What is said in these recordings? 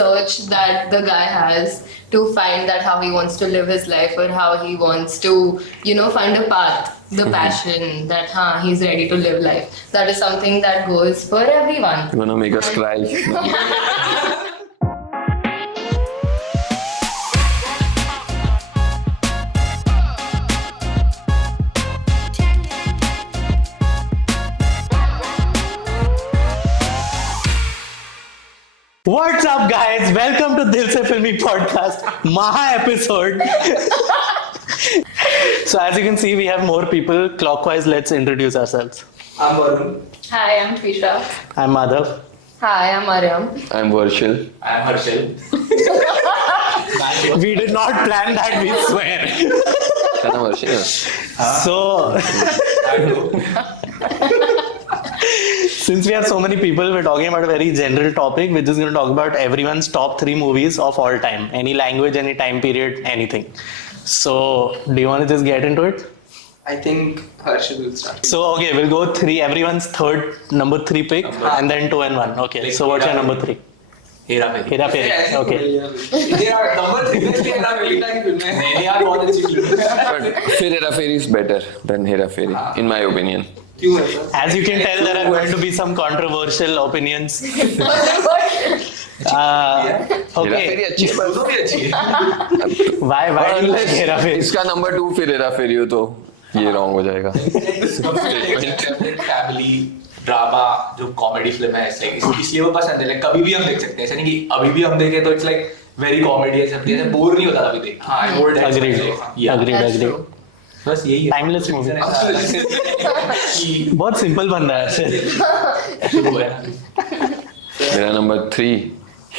search that the guy has to find that how he wants to live his life or how he wants to, find a path, the passion that he's ready to live life. That is something that goes for everyone. You're gonna make us cry. What's up, guys? Welcome to Dil Se Filmy podcast, MAHA episode. So as you can see, we have more people. Clockwise, let's introduce ourselves. I'm Varun. Hi, I'm Trisha. I'm Madhav. Hi, I'm Mariam. I'm Varshil. I'm Harshil. We did not plan that, we swear. I'm Varshil. So, since we have so many people, we're talking about a very general topic. We're just going to talk about everyone's top 3 movies of all time. Any language, any time period, anything. So, do you want to just get into it? I think Harshil will start. So, okay, we'll go 3, everyone's number 3 pick, and then 2 and 1. Okay, Like so what's your Hera number 3? Hera Fairy. Hera Fairy, okay. Yeah, number 3 is Hera Fairy like film है. नहीं यार बहुत अच्छी film है. But Hera Fairy is better than Hera Fairy, in my opinion. क्यों ऐसा? As you can tell, there are going to be some controversial opinions. Hera Fairy अच्छी है, दोनों भी अच्छी है. Why do you like Hera Fairy? इसका number 2 फिर Hera Fairy हो तो ये wrong हो जाएगा. फैमिली ड्रामा जो कॉमेडी फिल्म है ऐसे इसलिए वो पसंद है. लाइक कभी भी हम देख सकते हैं. ऐसा नहीं कि अभी भी हम देखें तो इट्स लाइक वेरी कॉमेडी ऐसे बोर नहीं होता अभी देख. हाँ Agreed. बस यही है. Timeless movie. बहुत सिंपल बंदा है ऐसे. मेरा number 3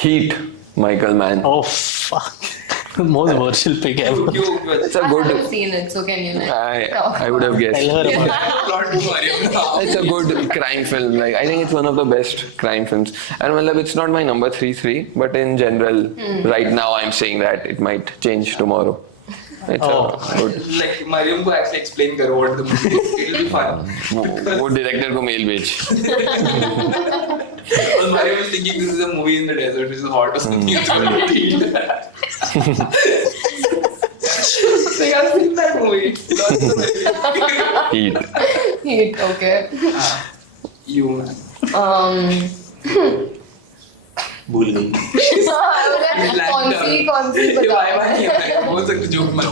Heat, Michael Mann. Oh fuck. Most versatile pick ever. It's a I good. haven't seen it, so can you I would have guessed. Tell her about it. It's a good crime film. Like I think it's one of the best crime films. And well, it's not my number 3, but in general, right now I'm saying that it might change tomorrow. It's a good. Like Mariam को actually explain करो what the movie is. It'll be fun. वो director को mail भेज. Well, Mariam was thinking this is a movie in the desert which is hot or something. It's going to eat. So you have seen that movie. Heat. Heat, okay. You man. भूल गई. कौन सी बता बोल सकते joke मत.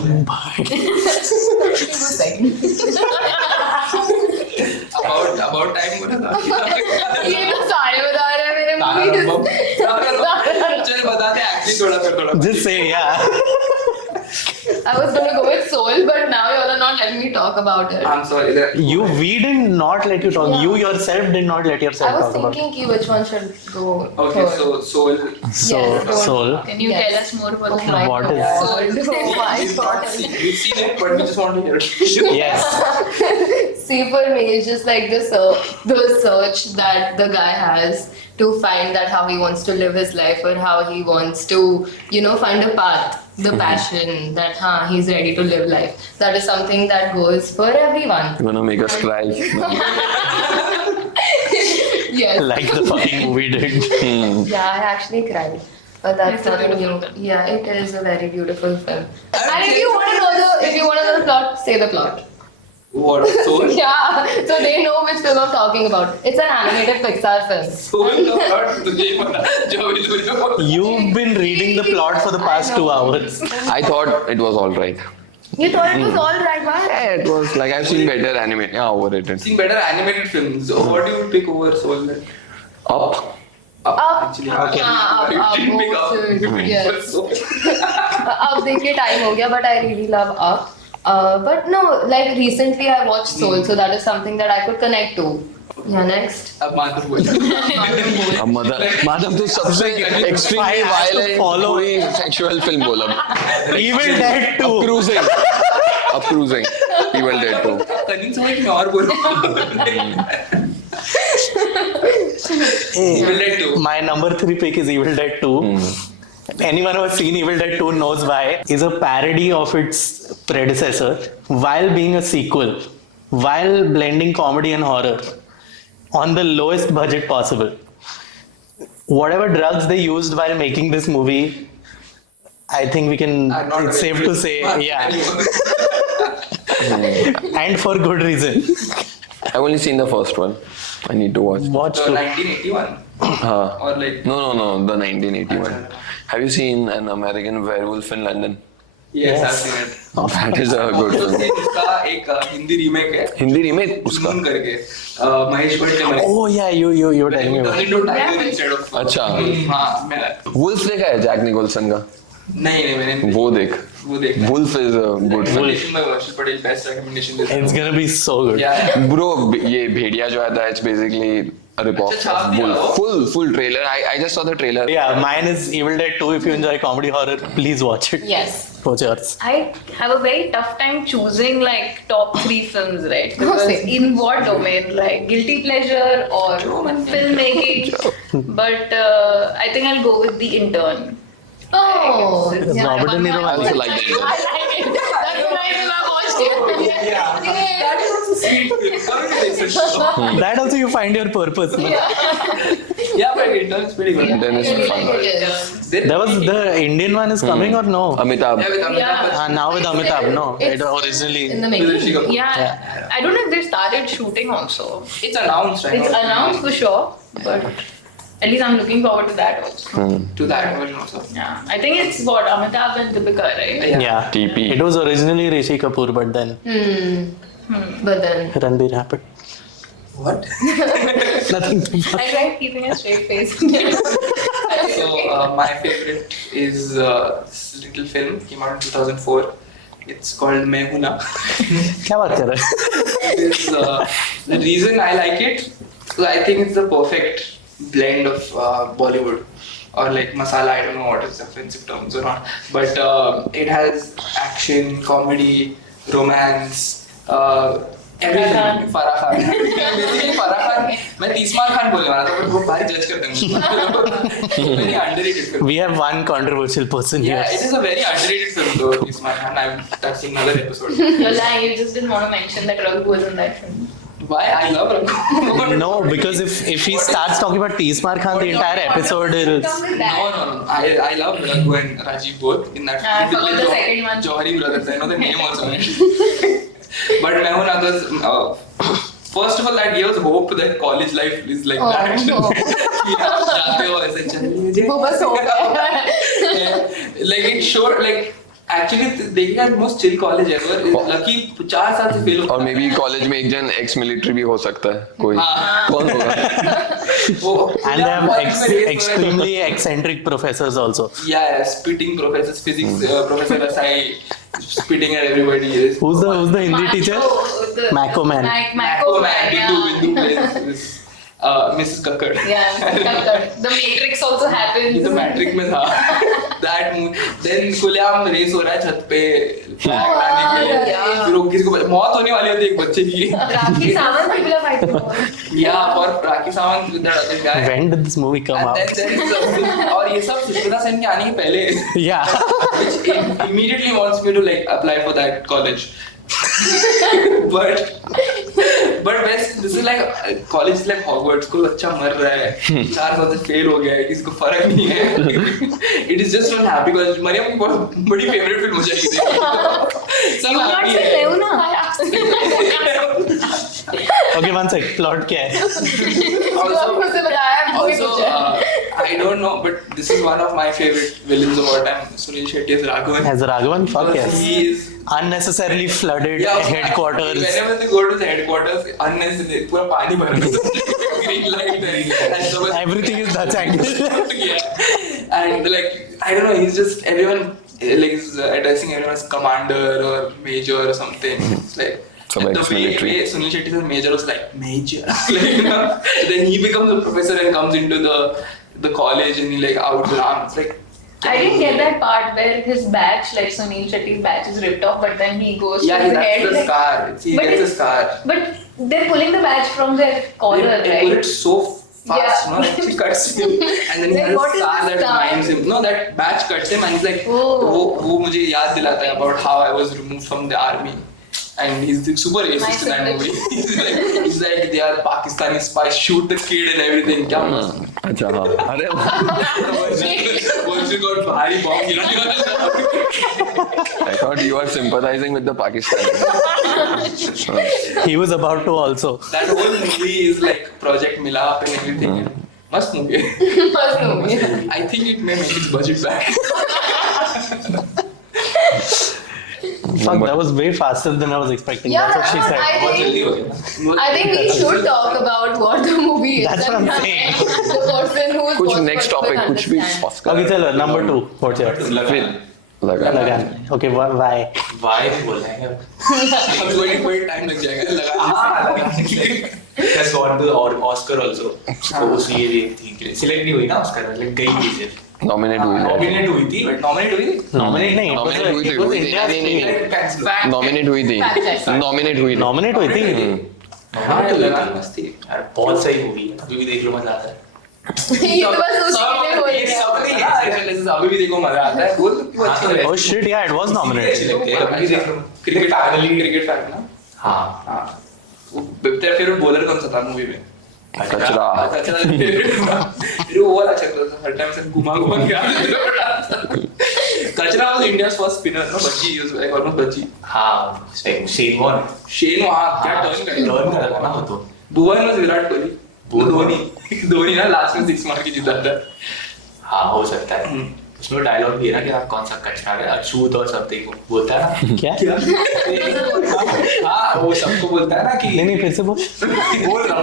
About time बोला था. ये तो सारे बता रहे हैं मेरे movies. चल बता दे एक्टिंग थोड़ा. Just say yeah. I was gonna go with Soul, but now you all are not letting me talk about it. I'm sorry. We did not let you talk. Yeah. You yourself did not let I yourself was talk about it. thinking ki which one should go Okay, first. so Soul. Soul. Can you tell us more about the my What God. is- Soul. Oh my God. We've seen it, but we just want to hear it. Yes. See, for me, it's just like the search that the guy has to find that how he wants to live his life or how he wants to, find a path, the passion that he's ready to live life. That is something that goes for everyone. You're gonna make us cry. Yes. Like the fucking movie did. Yeah, I actually cried. But that's It's a not beautiful new. film. Yeah, it is a very beautiful film. And if you want to know the plot, say the plot. What? Soul? Yeah, so they know which film I'm talking about. It's an animated Pixar film. Soul का plot तुझे ही पता जो भी तुझे पता. You've been reading the plot for the past 2 hours. I thought it was all right. You thought it was all right, why? Yeah, it was like I've seen better animated. Yeah, overrated. Seen better animated films. So what do you pick over Soul then? Up. Up. Actually, Okay. You didn't pick Up. both You picked yes. Soul. अब देखने time हो गया, but I really love Up. But no, like recently I watched Soul, so that is something that I could connect to. Yeah, next. अब माधव बोल. अब माधव तो सबसे extremely violent कोई sexual film बोला. Evil Dead 2. Up cruising. Evil Dead 2. कहीं समझ में और बोल. Evil Dead 2. My number 3 pick is Evil Dead 2. Anyone who has seen Evil Dead 2 knows why. Is a parody of its predecessor while being a sequel, while blending comedy and horror on the lowest budget possible. whatever drugs they used while making this movie, I think we can. Not It's safe to say, yeah, and for good reason. I've only seen the first one. I need to watch. Watch The too. 1981 or like No, the 1981. Have you seen An American Werewolf in London? yes, I've seen it. That is a good तो film. इसका एक Hindi remake है Hindi remake उसका? नून करके महेश भट्ट ने बनाई Oh yeah, you were telling me about. Turn into tiger instead of अच्छा। हाँ मैं वुल्फ देखा है जैक निकोलसन का? नहीं मैंने वो देख। वो देखा Wolf is a good film. recommendation by Varshit Patel best recommendation It's gonna be so good. yeah Bro, ये भेड़िया जो आता है, it's basically a rip-off अच्छा, छाप of दिया Wolf. वो? Full trailer. I just saw the trailer. Yeah, mine is Evil Dead 2. If you enjoy comedy horror, please watch it. Yes. What's yours? I have a very tough time choosing like top 3 films, right? Oh, Because same. in what domain? Like guilty pleasure or filmmaking? But I think I'll go with The Intern. Oh. It's Robert De Niro I also like that. I like it. That's the reason I watched it. yeah that is also sweet film That also you find your purpose. No? yeah but it is pretty good Then it's Really fun. like it is. There was the Indian one is coming or no? Amitabh. yeah with Amitabh Yeah. Bachchan. Now with Amitabh, no. It It's originally. in the With making. Rishi Kapoor. Yeah, I don't know if they started shooting also. It's announced right It's now. announced for sure, but at least I'm looking forward to that also. to that version also Yeah, I think it's what Amitabh and Deepika, right? Yeah. TP. It was originally Rishi Kapoor, but then But then. Ranbir happened. what Nothing. I tried keeping a straight face. so my favorite is this little film came out in 2004 it's called Mehuna क्या बात कर रहा है? it is the reason I like it so I think it's the perfect blend of Bollywood or like masala I don't know what is the offensive terms or not but it has action comedy romance everything Farah Khan basically Farah Khan मैं तीसमान खान बोलने वाला था but वो भारी जज कर देंगे very underrated film We have one controversial person yeah here. it is a very underrated film though तीसमान Khan that's another episode You're lying, you just didn't want to mention that Rahul was in that film. why I love Raghu No, because if he starts talking about Tismar Khan, the entire episode is. No. I love Raghu and Rajiv both in that I film. forgot the second one. Johari brothers. I know the name also. But Mehun Agar's first of all, that gives hope that college life is like that. कि आप जाते हो ऐसे चलिए मुझे वो बस हो गया. like it showed like actually देखिए most chill college ever lucky 4 साल से फेल और मे बी कॉलेज में एक जन एक्स मिलिट्री भी हो सकता है कोई. हाँ. कौन होगा? And they have extremely eccentric professors also. Yeah, spitting professors, physics professor Asai, spitting at everybody. Who's the Hindi teacher? Mako Man. Mako Man, Bindu yeah. plays Mrs. Kakkad. Yeah, the Matrix also ये happens. तो matric में था. That then खुलेआम race हो रहा है छत पे flag लाने के लिए. yeah. फिर वो किसी को मौत होने वाली होती है एक बच्चे की. Rakhi Sawant people are fighting for. Yeah, for Rakhi Sawant with that other guy. When did this movie come And out? then there is और ये सब सुष्मिता सेन के आने के पहले. Yeah. Which immediately wants me to like apply for that college. but best this is like college is like Hogwarts कोई बच्चा मर रहा है 4 साल से फेल हो गया है किसी को फर्क नहीं है it is just one happy college Maryam की बहुत बड़ी फेवरेट फिल्म मुझे लगी थी सब You not happy say है Leona. Okay, one sec. Plot क्या है? मुझसे बताया मूवी also कुछ है. I don't know but this is one of my favorite villains of all time Sunil Shetty as Raghavan Has Raghavan? Fuck because yes. he is Unnecessarily flooded headquarters. Whenever they go to the headquarters, unnecessary, पूरा पानी भर green light and so much. Everything is Dutch angle. Yeah. And like I don't know, he's just everyone like is addressing everyone as commander or major or something. It's like Some the ex-military. way Sunil Shetty says major was like major. Like, you know, then he becomes a professor and comes into the college and he like outlands. It's like I didn't get that part where his badge, like Sunil Shetty's badge, is ripped off, but then he goes yeah, to his that's head. the like- scar. He But gets a it's- scar. But they're pulling the badge from their collar, They pull it right? so fast, Yeah. no? Like he cuts him, and then he Like, has what a is scar the that scar? reminds him. No, that batch cuts him, and he's like, Oh. वो मुझे याद दिलाता है about how I was removed from the army. And he's super racist in that movie. He's like they are Pakistani spies, shoot the kid and everything. क्या मस्त. अच्छा हाँ अरे Once you got भारी bomb गिरा दिया। I thought you were sympathizing with the Pakistan. He was about to also. That whole movie is like Project Milap and everything. Must movie. First movie. I think it may make its budget back. Fuck, that was way faster than I was expecting. Yeah, That's what she said. बहुत जल्दी हो गया। I think we should talk about what the movie is. That's what I'm saying. The person who is कुछ watching next will topic कुछ भी understand. Oscar. Okay, chalo, number 2. What's yours? फिर लगा Lagan. Okay, why? Y भी बोल रहे हैं अब कोई टाइम लग जाएगा लगा। Has gone to the Oscar also. तो उसी ये थी सिलेक्ट नहीं हुई ना ऑस्कर में गई थी सिर्फ नॉमिनेट हुई नॉमिनेट हुई थी नॉमिनेट हुई थी। Nominate नहीं. Nominate हुई थी, It was हुई थी. India's नहीं, film. नॉमिनेट हुई थी Fact check. नॉमिनेट हुई थी Nominate हुई थी. हाँ लगा मस्त थी। यार बहुत सही मूवी है अभी भी देख लो मजा आता है ये तो बस उसी के लिए बोल रहे हैं। अभी भी देखो मजा आता है। बोल क्यों अच्छी लगी? Oh shit, yeah, it was nominated. Cricket cricket fan ना। हाँ हाँ। तेरा फेवरेट बॉलर कौन सा था मूवी में? कचरा अच्छा मेरे ओवर अच्छा लगता था हर टाइम से घुमा घुमा के कचरा was India's first spinner no बच्ची यूज लाइक ऑलमोस्ट बच्ची हाँ शेन वॉर्न शेन वहां क्या टर्न टर्न करा था ना वो तो भुवन वाज विराट कोहली धोनी धोनी ना लास्ट में 6 मार के जीता था हाँ हो सकता है उसमें डायलॉग भी है ना कि आप कौन सा कचरा है अछूत और समथिंग बोलता है ना क्या? हाँ वो सबको बोलता है ना कि नहीं फिर से बोल. बोल रहा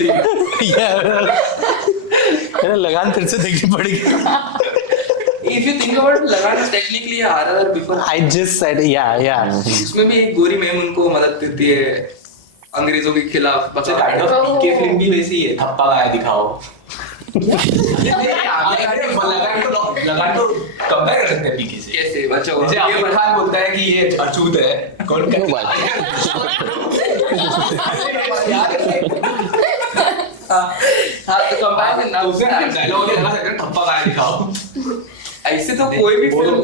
Yeah. मेरा लगान फिर से देखनी पड़ेगी. If you think about it, Lagan is technically a RRR before. I just said yeah. उसमें भी एक गोरी मैम उनको मदद करती है अंग्रेजों के खिलाफ सबसे काइंड ऑफ के फिल्म भी वैसी है थप्पा गाया दिखाओ लगान तो कंपेयर कर सकते हैं पीके से कैसे बच्चों जैसे आमिर खान बोलता है कि ये अछूत है कौन कहता है हाँ तो कंपेयर ना उसे डायलॉग लगा सकते हैं थप्पा गाया दिखाओ ऐसे तो कोई भी फिल्म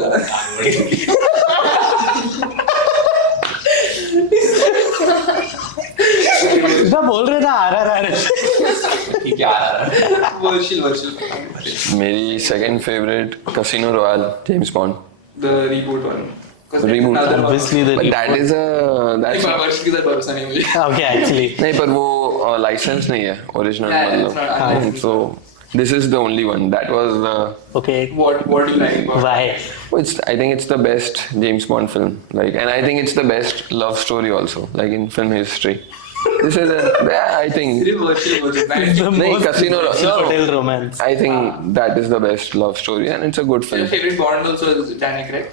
मैं बोल रहे था RRR. ठीक है आ रहा है वर्शिल मेरी second favourite casino royal James bond the reboot one. 'Cause Reboot, another one. Obviously the But that is a नहीं, that's पर वर्ष की तरह भरोसा नहीं मुझे। okay actually. नहीं पर वो लाइसेंस नहीं है ओरिजिनल Yeah, it's not मतलब unlicensed. so this is the only one that was Okay, What do you like about? why? I think it's the best James Bond film like and I think it's the best love story also like in film history. This is I think सिर्फ वर्शिल The नहीं, most Casino Royale. Vishal No. Patel romance. I think that is the best love story and it's a good Your film. favorite Bond also is Daniel Craig.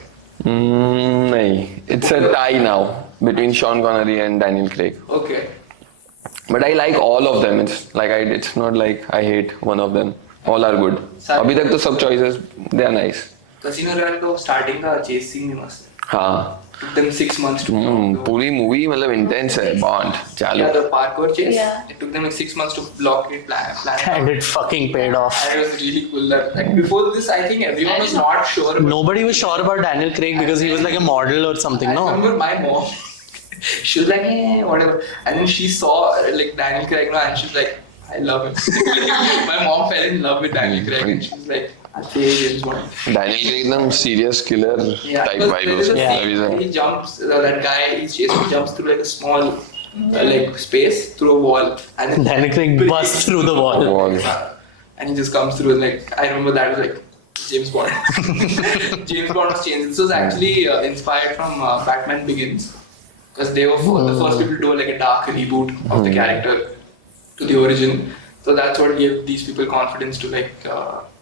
नहीं, it's a tie now between Sean Connery and Daniel Craig. Okay. But I like all of them. It's not like I hate one of them. All are good. अभी तक तो सब choices they are nice. Casino Royale का starting का chase scene भी मस्त है। हाँ Took them 6 months to पूरी मूवी मतलब intense है Bond चालू Yeah, the parkour chase. Yeah. It took them like 6 months to block it, plan it And out. it fucking paid off. And it was really cool that like before this I think everyone was not sure about Nobody was sure about Daniel Craig because he was like a model or something, I no? remember my mom. She was like, whatever. And then she saw like Daniel Craig, and she was like, I love him. My mom fell in love with Daniel Craig, and she was like, I'll say James Bond. Daniel Craig एकदम serious killer Yeah, type because vibe there is a उसका scene अभी where he jumps. That guy, he jumps through like a small like space through a wall, and then Daniel Craig busts through the wall. Wall. and he just comes through. And like I remember that was like James Bond. James Bond was changed. This was actually inspired from Batman Begins, because they were the first people to do like a dark reboot of the character to the origin. So that's what gave these people confidence to like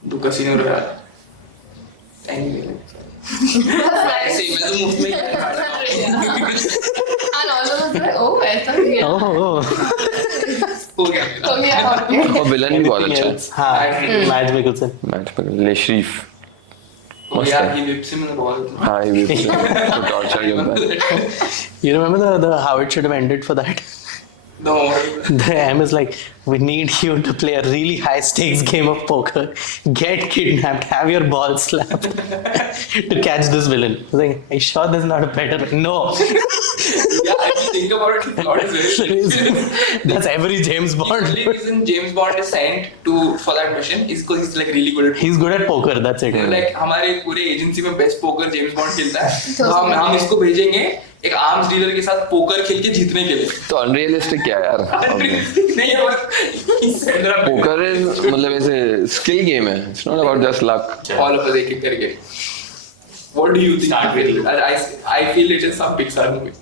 do Casino Royale. Anyway, like, same as the movie. And all of us were like, oh, ऐसा भी है. Oh. हो गया मेरा. So we are okay. और villain भी बहुत Anything अच्छा else? हाँ, Mads Mikkelsen. है मैच पर ले शरीफ Oh मस्त yeah, है he whips him in the wall. हाँ ये भी टॉर्चर करता है You remember the how it should have ended for that? No. The M is like, we need you to play a really high stakes game of poker, get kidnapped, have your ball slapped to catch this villain. I was like, are you sure there's not a better? No. Yeah, if you think about it, the plot is very That's every James The Bond. only reason James Bond is sent for that mission is because he's like really good at He's good at poker, that's it. like हमारे पूरे agency में best poker James bond खेलता है तो हम इसको भेजेंगे एक आर्म्स डीलर के साथ पोकर खेल के जीतने के लिए तो अनरियलिस्टिक क्या है यार? नहीं है बस पोकर इज मतलब ऐसे स्किल गेम है. It's not about just luck. All of us एक एक करके what do you think? I feel it is some Pixar movie.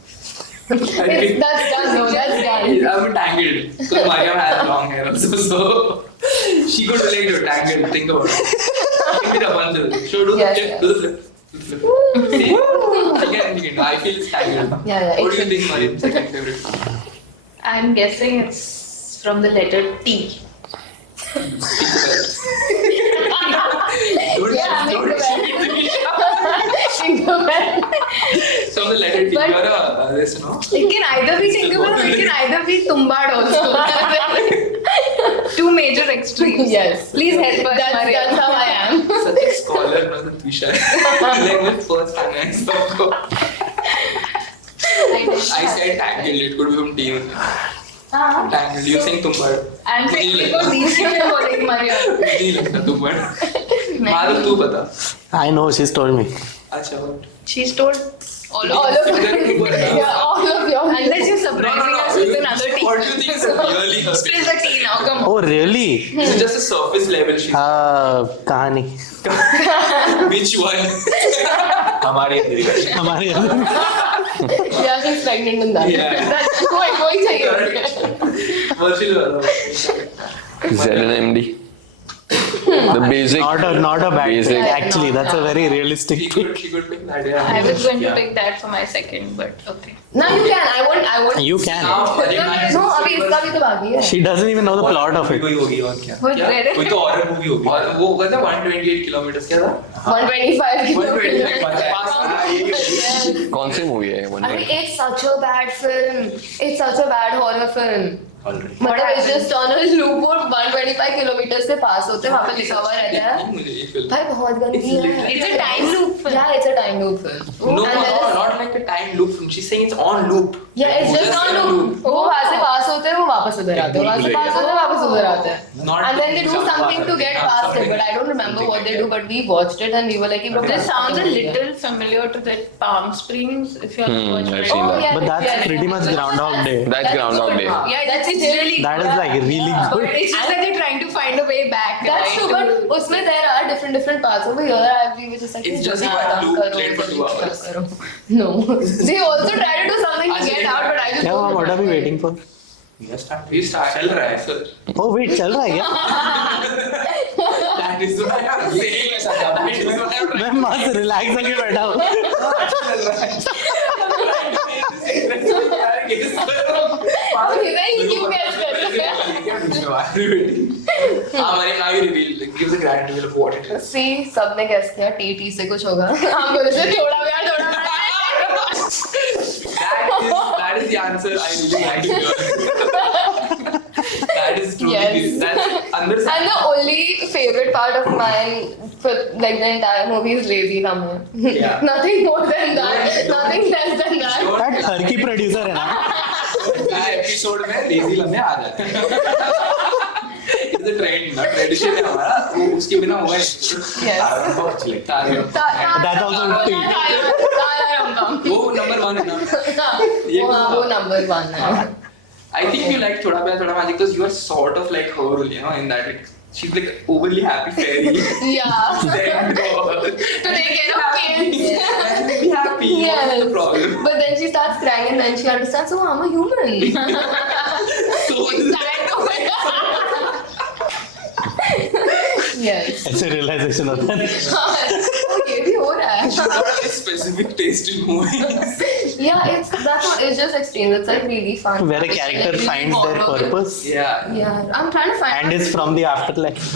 That's done. No, that's done. I'm tangled because Mariam has long hair also, so she could relate to tangled. Think about it. Give me the bundle. Show do the Yes, flip. yes. Do the flip. Do the flip. See? Again. I feel it's tangled. Yeah, What do you it's- think, Mariam? Second favorite. I'm guessing it's from the letter T. Don't Yeah, don't Tinkerbell. So the letter T. But- You're a this, no? It can either be Tinkerbell or it can either be Tumbad also. Two major extremes. Yes. Please help us, That's Mariam. how I am. Such a scholar, not a Twisha. Like my first time I saw. I said tangled. It could be from T. Tangled. You saying Tumbad. I'm saying we go these two and boling Mariam. नहीं लगता Tumbad. मालूम तू बता. I know, she's told me. अच्छा what? She's told all All of of us. yeah, all of your. Unless you're surprising us with another T. What do you think is really her Spill the tea now, come on. Oh, really? This is just a surface level shit. कहानी Which one? हमारे अंदर ही हमारे Yeah, she's pregnant in that. Yeah. That's going चाहिए. Virtual. ZNMD. The basic. not a bad Basic. pick. Actually, that's a very realistic She pick. could pick that. Yeah. I was going to Yeah. pick that for my second, but okay. Now you can. I want. You can. Now, No, अभी इसका भी तो बाकी है. She doesn't even know the plot of it. कोई होगी और क्या? What, क्या? where कोई is तो हॉरर मूवी होगी. और वो होगा था 128 किलोमीटर क्या था? 125 125 kilometers. कौन सी मूवी है? I mean, it's such a bad film. It's such a bad horror film. Already. मतलब it's just on a loop और 125 किलोमीटर से पास होते हैं वहाँ पे लिखा हुआ रहता है. मुझे ये film. भाई बहुत गंदी It's है. It's a time loop film. Yeah, it's a time loop film. No, And there is- not like a time loop film. She's saying it's on loop. Yeah, it's just on loop. वो वहाँ से पास होते हैं वो वापस उधर आते हैं. वहाँ से पास होते हैं वापस उधर आते हैं. Not And then they do something to get past it, but I don't remember what they do. But we watched it and we were like, This sounds a little familiar to that Palm Springs, if you're watching I've it. seen Oh, that. yeah. But that's pretty much Groundhog Day. That's Groundhog Day. Yeah, that's really That is like really But good. it's just that they're trying to find a way back. That's right? true, but उसमें there are different parts. Over here, we were just like, It's just "जल्दी one खत्म loop करो, played for जल्दी 2 खत्म hours." करो." No, they also try to do something to get out, but I just Yeah, don't mom, what are we remember waiting for? We start. चल रहा है sir. Oh wait, चल रहा है क्या? That is what I'm saying. That is what I'm मैं मस्त relax होके बैठा हूँ. Okay, then you क्यों guess कर रहे हैं? Mariam, now you reveal. Give the grand reveal of what it is. See, सबने guess किया TT से कुछ होगा. हम बोले से थोड़ा यार थोड़ा. That is the answer I really like to hear. That is truly Yes. that's under And the only favorite part of mine, for like the entire movie, is lazy number. Yeah. Nothing more than that. Nothing less than that. That हर की producer है ना. Episode में lazy लम्हे आ जाते हैं it's a trend ना tradition है हमारा वो उसके बिना होगा Yes. That's also T. वो नंबर 1 है ना ये वो number 1 है. I think you like थोड़ा प्यार थोड़ा magic because you are sort of like her only, you know, in that like, she's like overly happy fairy. Yeah. Then To take care of kids. be happy. What's the problem? But then she starts crying and then she understands, oh, I'm a human. So Yes. ऐसे realization होता है. Oh, ये भी हो रहा she है. got a specific taste in movies. Yeah, it's just extreme. It's like really fun. Where a character Really finds their horrible. purpose Yeah. Yeah, I'm trying to find. and is from the afterlife.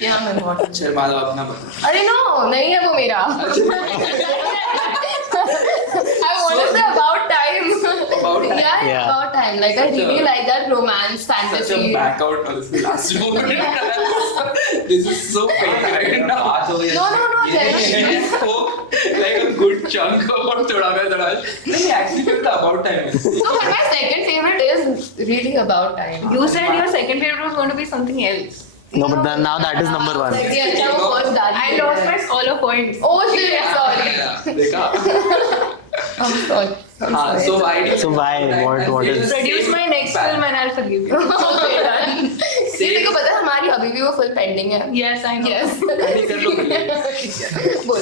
Yeah, man, what? चल माधव अपना बता. अरे no, नहीं है वो मेरा. I want to say about time. About Time. Yeah, Yeah. About Time. Like I really like that romance Such a fantasy. back out. No, this is the last moment. This is so fake right now. No, genuinely. He spoke like a good chunk about Thoda Main Dadash. Then he actually felt About Time. No, but my second favorite is really About Time. You said your second favorite was going to be something else. No, but then, now that is number one. Like, yeah, अच्छा वो first डाली I है. lost my scholar points. Oh shit, sorry. देखा? I'm sorry. I'm हाँ, sorry. so why did So why? What is? Produce my next film and I'll forgive you. Okay, done. ये तेरे को पता है हमारी अभी भी वो full pending है. Yes, I know. Yes. नहीं कर लो बोल.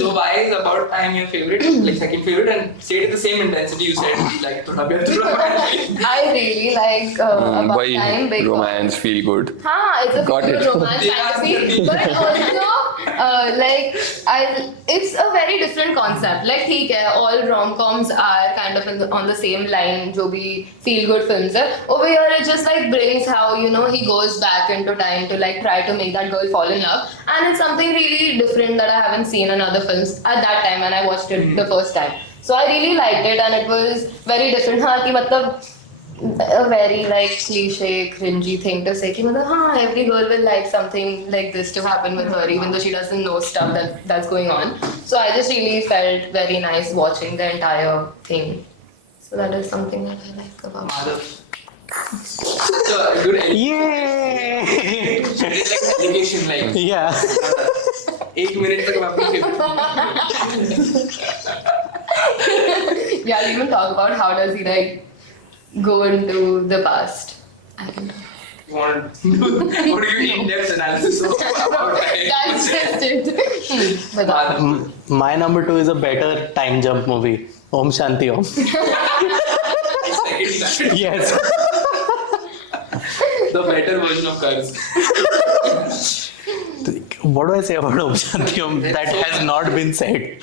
So why is About Time your favorite, like second favorite, and say it in the same intensity you said you like Thoda Main. I really like About Why Time because romance feel good? हाँ, it's a Got feel it. good romance Yeah. fantasy, but also like it's a very different concept. Like ठीक है, all rom-coms are kind of on the same line जो भी feel good films है. Over here it just like brings how he goes back into time to like try to make that girl fall in love, and it's something really different that I haven't seen in other films at that time when I watched it the first time. So I really liked it, and it was very different. हाँ कि मतलब a very like cliche, cringy thing to say. कि मतलब हाँ, every girl will like something like this to happen with her, even though she doesn't know stuff that's going on. So I just really felt very nice watching the entire thing. So that is something that I like about it. Madhav. Such a good Yay! education, like Yeah. 1 minute तक हम अपनी favorite Yeah, we even talk about how does he like go into the past. I don't know. You want to give me in-depth analysis of About Time? That's just it. But Madhav. My number two is a better time jump movie. Om Shanti Om. Second, Yes. the better version of Cars. What do I say about Om Shanti Om that has not been said?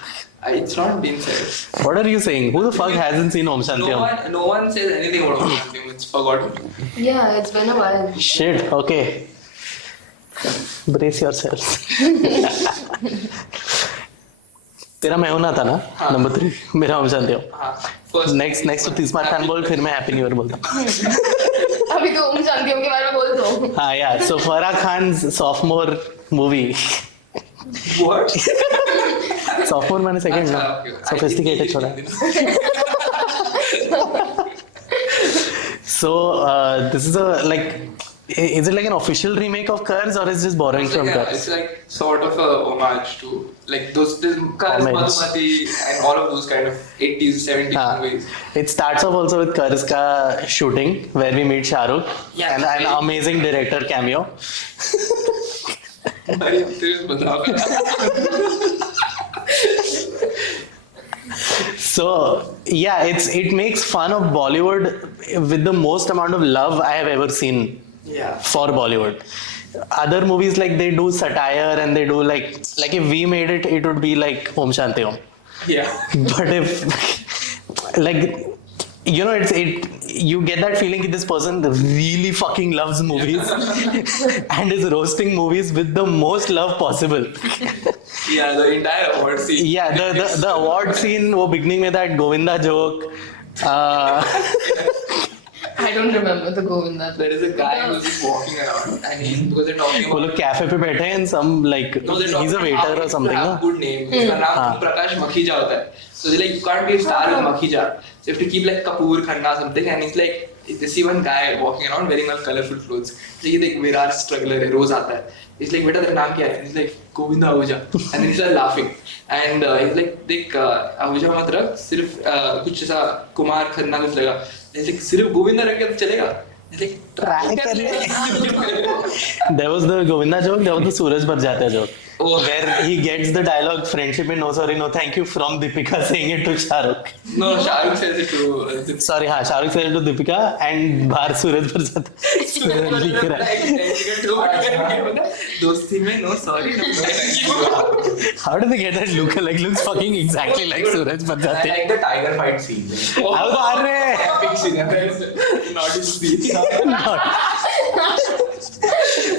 It's not been said. What are you saying? Who the fuck hasn't seen Om Shanti Om? No one says anything about Om Shanti Om. It's forgotten. yeah, it's been a while. Shit, okay. Brace yourselves. तेरा मैं होना था ना हाँ. Number 3 मेरा ओम शांति ओम हाँ. First. Next तो तीसरा खान बोल फिर मैं हैप्पी न्यू ईयर बोलता अभी तो ओम शांति ओम के बारे में बोल दो. हाँ यार सो फराह खान सॉफ्टमोर मूवी What? सॉफ्टमोर मैंने सेकंड ना अच्छा, okay. सोफिस्टिकेटेड छोड़ा so this is a like is it like an official remake of Cars or is this borrowing from Cars? It's like sort of a homage to like those Cars, Homage. Madhumati, and all of those kind of 80s, 70s हाँ. movies. It starts off also with Cars का shooting where we meet Shah Rukh Yeah, and an amazing director cameo. Mariam, तेरे बताओ. So yeah, it makes fun of Bollywood with the most amount of love I have ever seen Yeah. for Bollywood. Other movies like they do satire and they do like if we made it, it would be like Om Shanti Om. Yeah. But if like you get that feeling that this person really fucking loves movies and is roasting movies with the most love possible. Yeah, the entire award scene. Yeah, the award scene वो beginning में that Govinda joke. I don't remember the Govinda. There is a guy who's just walking around and because they're talking वो about लोग cafe पे बैठे हैं and some like no, they're he's a talking waiter about or something. have ना? good name. उसका नाम हाँ. प्रकाश मखीजा होता है. So they're like, you can't be a star with Makhija. So you have to keep like Kapoor, Khanna, something. And it's like, they see one guy walking around wearing all colorful clothes. So ये देख Virat struggler है, रोज आता है. He's like, बेटा तेरा नाम क्या है? He's like, Govinda Ahuja. And then he's like laughing. And he's like, देख Ahuja मत रख, सिर्फ कुछ ऐसा कुमार खन्ना कुछ लगा. He's like, सिर्फ गोविंदा रख के तो चलेगा. He's like, Try कर ले. There was the Govinda joke, there was the Suraj Barjatya joke. Oh. Where he gets the dialogue friendship in No Sorry No Thank You from Deepika saying it to Shah Rukh. no, Shah Rukh says it to Sorry, हाँ Shah Rukh says it to Deepika and बाहर सूरज Barjatya लिख रहा है. दोस्ती में no sorry no thank you. How do they get that look? Like looks fucking exactly like Suraj I Barjatya. like the tiger fight scene. अब अरे Epic scene. Not in scene.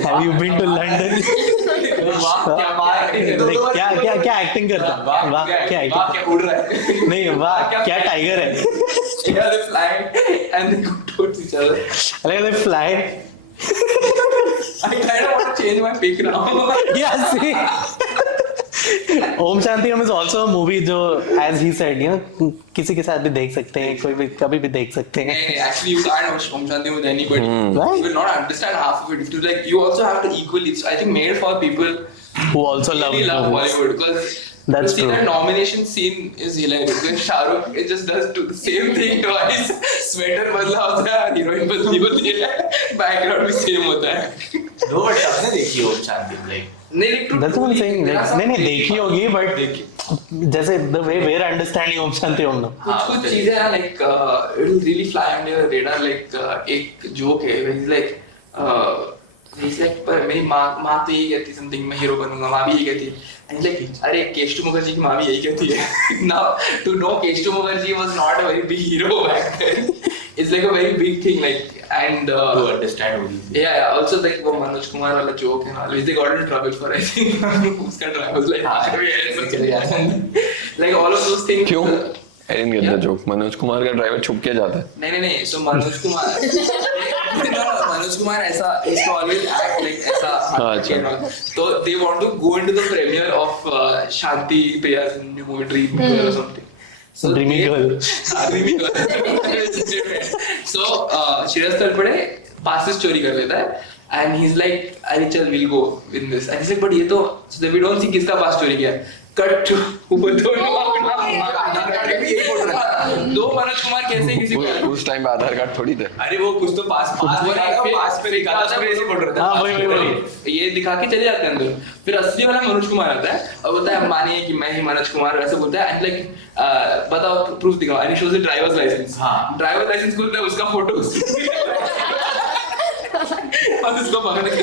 Have you been to London? Like क्या acting करता है? वाह क्या वाह acting क्या उड़ रहा है. नहीं वाह क्या टाइगर है. Yeah, they fly and they go towards each other. Like they fly. I kind of want to change my pick now. Yeah, see. Om Shanti Om is also a movie जो, as he said, you know, किसी के साथ भी देख सकते हैं, कोई भी कभी भी देख सकते हैं. Actually, you can't watch Om Shanti with anybody. Right? You will not understand half of it. Like, you also have to equally. So I think made for people Who also really love movies. Bollywood, because That's the true. nomination scene is hilarious. When Shah Rukh, it just does the same thing twice. Sweater बदला होता है, heroine बदली होती है, background भी same होता है. No, but सबने देखी ओम शांति like. नहीं, like, That's what I'm saying. Like, नहीं देखी होगी, but देखी. जैसे the way we're understanding Om Shanti Om ना. कुछ चीजें हैं, like it will really fly under your radar. Like एक joke है, where he's like पर मेरी माँ तो यही कहती something, मैं hero बनूंगा, माँ भी यही कहती. And he's like, अरे केशव मुखर्जी की माँ भी यही कहती है. Now to know Kestu Mukherjee was not a very big hero back then. It's like a very big thing, like, and To understand who he is. yeah, also like वो मनोज कुमार वाला joke and all, which they got into trouble for, I think. उसका drive was like, like all of those things. क्यों? I didn't get the joke. Manoj Kumar का driver छुप के जाता है. नहीं, so मनोज कुमार ऐसा is to always act like ऐसा. अच्छा. So they want to go into the premiere of Shanti Priya's new movie Dream Girl or something. So Dreamy Girl. Dreamy Girl. So Shreyas Talpade passes चोरी कर लेता है, and he's like, अरे चल we'll go in this. And he's like, but ये तो, so that we don't see किसका पास चोरी किया. Cut to दो मनोज कुमार कैसे किसी को. उस टाइम पे आधार कार्ड थोड़ी थे. अरे वो कुछ तो पास पे ऐसे फोड़ रहा था. हाँ वही. ये दिखा के चले जाते हैं अंदर. फिर असली वाला मनोज कुमार आता है और बोलता है मानिए कि मैं ही मनोज कुमार, ऐसे बोलता है. एंड लाइक बताओ प्रूफ दिखाओ. And shows drivers licence. हाँ. ड्राइवर लाइसेंस खोलता है, उसका फोटो और इसको पकड़ के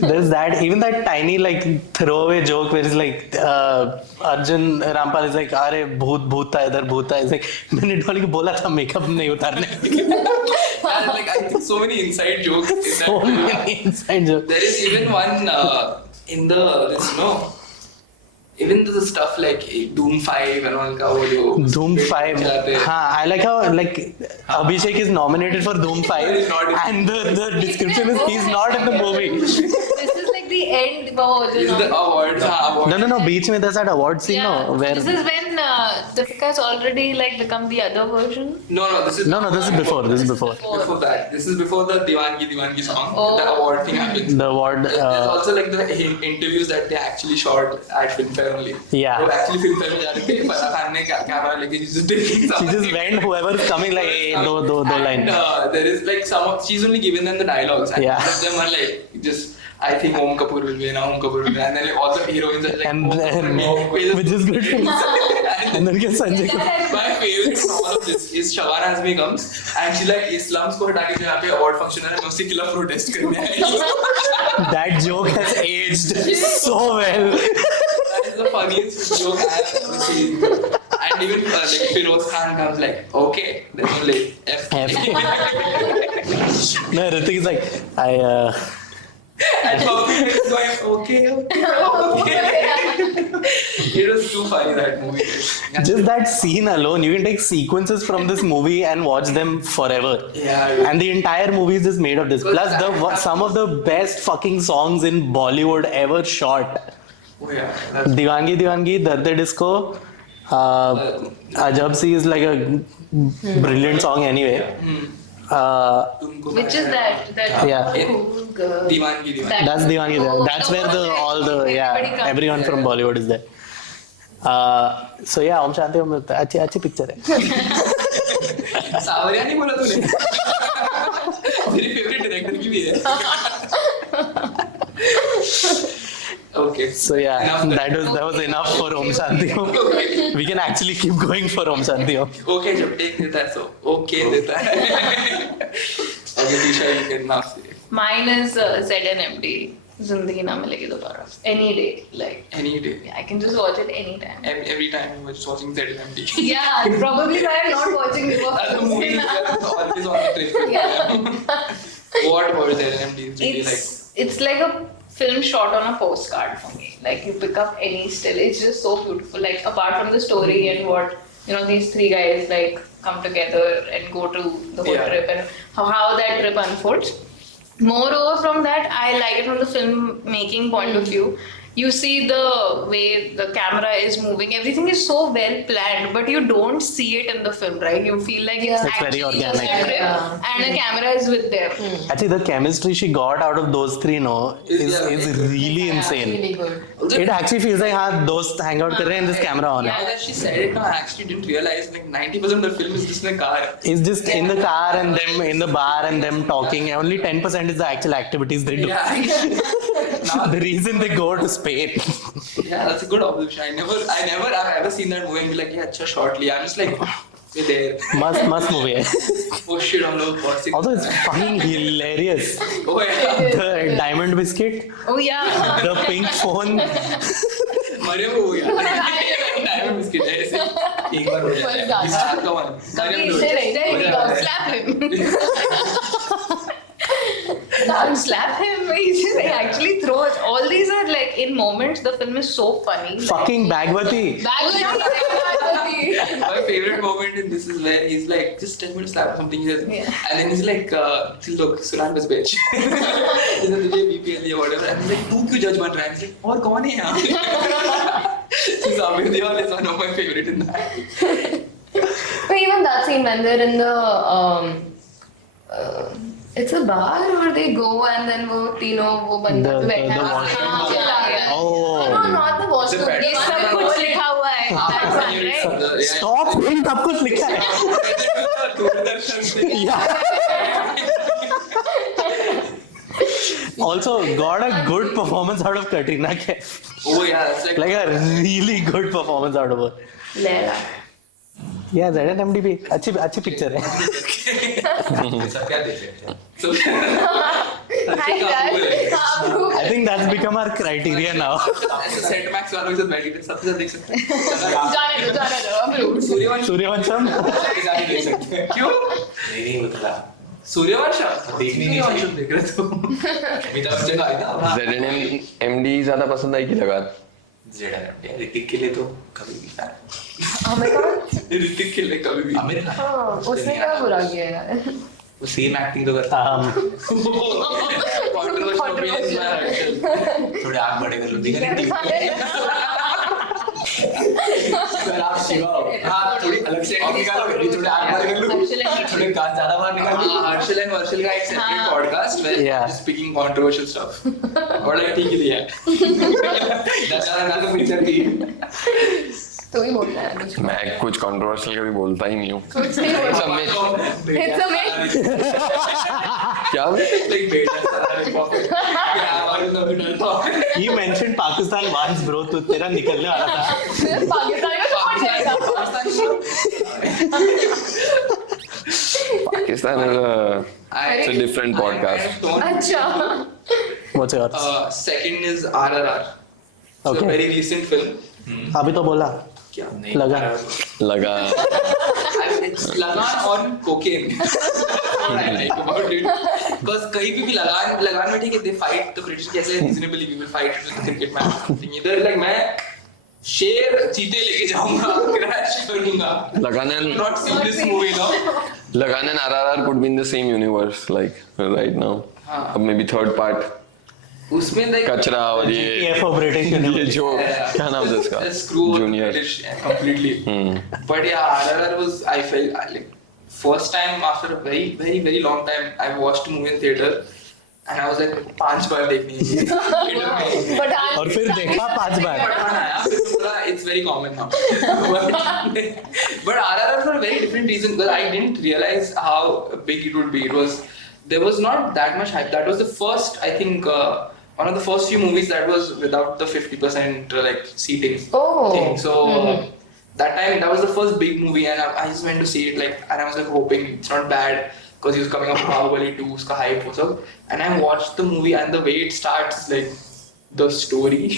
There's that, even that tiny like throwaway joke where it's like Arjun Rampal is like, अरे भूत था इधर, भूत था. It's like मैंने डॉली को बोला था मेकअप नहीं उतारने. like I think so many inside jokes in that So film. many inside jokes. There is even one in this even the stuff like Doom 5 and all का वो जो Doom 5. जाते हैं. हाँ, I like how like Abhishek is nominated for Doom 5 He's not in- and the description is he's not in the movie. This is like the end version Is of the awards, awards. No. बीच में there's that award scene, Yeah. no, where This is when Deepika's already like become the other version. No, this is no, this is before. before that. This is before the Diwangi song. Oh. The award thing happens. The award. There's also like the interviews that they actually shot at Filmfare only. Yeah. वो actually Filmfare में जा रहे थे. फराह खान ने camera लेके just taking She something. just went whoever's coming like, hey, do line. And there is like she's only given them the dialogues. And Yeah. some of them are like just. I think Om Kapoor will win. Om Kapoor will win. And then like, all the heroines are like, And Om then, Kapoor will win. which is good. And then get Sanjay Kapoor. My favorite from all of this is Shabana Azmi comes and she like ये slums को हटा के जो यहाँ पे award function है मैं उसके खिलाफ protest करने आई. That joke has aged so well. That is the funniest joke I have ever seen. And even like Firoz Khan comes like, okay, there's no like F. No, Ritik is like, And Bobby is going, okay. It was too funny, that movie. just that scene alone, you can take sequences from this movie and watch them forever. Yeah. And the entire movie is just made of this. Plus, some of the best fucking songs in Bollywood ever shot. Oh yeah. That's Diwangi, Darde Disco. Ajab Si is like a brilliant song anyway. तुमको Which is that? Yeah. Diwangi. That's Diwangi there. That's where all the everyone from Bollywood is there. So yeah, Om Shanti Om अच्छी picture है. सावरिया नहीं बोला तूने. मेरी favorite director की भी है. Okay. So yeah, that was enough for Om Shanti Om. We can actually keep going for Om Shanti Om. Okay, जब take देता है so okay देता है. Okay, Disha, you can now say. Mine is ZNMD. Zindagi Na Milegi Dobara. Any day, like Any day. I can just watch it anytime. Every time you was watching ZMD. Yeah, probably why I'm not watching it. That's the movie always on the train. Yeah. What about ZMD is really like? It's like a film shot on a postcard for me. Like you pick up any still, it's just so beautiful. Like apart from the story and what these three guys like come together and go to the whole Yeah. trip and how that trip unfolds. Moreover, from that, I like it from the filmmaking point of view. You see the way the camera is moving. Everything is so well planned, but you don't see it in the film, right? You feel like it's It's very actually just organic. a trip, Yeah. and a camera is with them. Actually, the chemistry she got out of those three, is Yeah. really insane. Really good. It actually feels like those hang out kar rahe hain and this camera on Now hai. that she said it, I actually didn't realize like 90% of the film is just in the car. It's just in the car and them in the bar and them talking. Only 10% is the actual activities they do. Yeah. The reason they go to Spain. Yeah, that's a good observation. I've ever seen that movie and be like, yeah, अच्छा shortly. I'm just like, we're there. Must movie hai. Oh shit, हम लोग पहुंच Also, it's fucking hilarious. Oh yeah. The diamond biscuit, Oh yeah. the pink phone. Mariam को हो गया. Diamond biscuit ऐसे एक बार हो जाता है. बस इस साल का one. कभी Mariam इसे do it. नहीं There you बोला। go. Slap him. Slap him. He's just like, actually throws. All these are like in moments. The film is so funny. Fucking Bagwati. My favorite moment in this is where he's like, just tell me to slap something. He says, Yeah. and then he's like, look, Suran was bitch. He's like, तुझे BPL या whatever. And he's like, तू क्यों judge बन रहा है? He's like, और कौन है यहाँ? So Amir Deol is one of my favorite in that. But even that scene when they're in the it's a bar or they go and then वो तीनों वो बंदा The- बैठा the है washroom. चला गया। Oh. No, not the washroom. The bed. ये सब कुछ लिखा हुआ है. That's one, right? Stop saying सब कुछ लिखा है. दूरदर्शन से. Yeah. Also, got a good performance out of Katrina Kaif. Oh yeah, that's like, Like a really good performance out of her. Lela. Yeah, ZNMDB. अच्छी picture है. सब क्या देख सकते हैं? so. Hi guys. I think that's become our criteria now. ऐसे set max वालों के साथ बैठी थी, सबके साथ देख सकते हैं. जाने दो approved. सूर्यवंश Suryavansham. सबके साथ ही देख सकते हैं. क्यों? नहीं मतलब सूर्यवंश देखनी नहीं सूर्यवंश चाहिए. देख रहे थे. अमिताभ बच्चन का है ना. ZNMD ज्यादा पसंद आई कि लगा? ZNMD ऋतिक के लिए तो कभी भी fan. हमें कौन? ऋतिक के लिए कभी भी. आमिर खान. हाँ, उसने क्या बुरा किया यार? वो सेम एक्टिंग तो करता Controversial opinions by Rahul. थोड़े आग बड़े कर लो दिखा नहीं सर आप शिवा हो हाँ थोड़ी अलग से एक्टिंग निकालो थोड़े आग बड़े कर लो थोड़े कान ज्यादा बाहर निकाल लो Harshal and Varshal का एक separate podcast where Yeah. they're speaking controversial stuff. और like ठीक ही दिया. 10,000 का पिक्चर थी. तू ही बोलता है कुछ। मैं कुछ कंट्रोवर्शियल कभी बोलता ही नहीं हूँ। कुछ नहीं बोलता। It's a myth. क्या? Like beta. क्या और तो भी डरता हूँ. He mentioned Pakistan once, bro. तो तेरा निकलने वाला था. पाकिस्तान का छोड़ जाएगा। Pakistan is a different podcast. अच्छा। What's yours? Second is RRR. It's a Okay. very recent film. अभी तो बोला. क्या? नहीं लगा. लगा। It's लगान on cocaine. What I like about it. Because कहीं भी लगान में ठीक है, they fight the British कैसे reasonably we will fight with the cricket match or something. इधर like मैं शेर चीते लेके जाऊंगा, crash करूंगा. लगान and Not see this movie now. Lagan and RRR could be in the same universe, like right now. हाँ. Or maybe third part. उसमें like कचरा और ये TF of British ये University. जो क्या नाम था इसका? screw Junior. British completely. But yeah, RRR was I felt like first time after a very very very long time I watched a movie in theater and I was like 5 बार देखनी है. But और फिर देखा 5 बार. It's very common now. But RRR for a very different reason because I didn't realize how big it would be. There was not that much hype. That was the first, I think, one of the first few movies that was without the 50% like seating Oh. thing. So that time that was the first big movie and I just went to see it and I was like hoping it's not bad because he was coming up with Bahubali 2, uska hype was up. And I watched the movie and the way it starts like the story.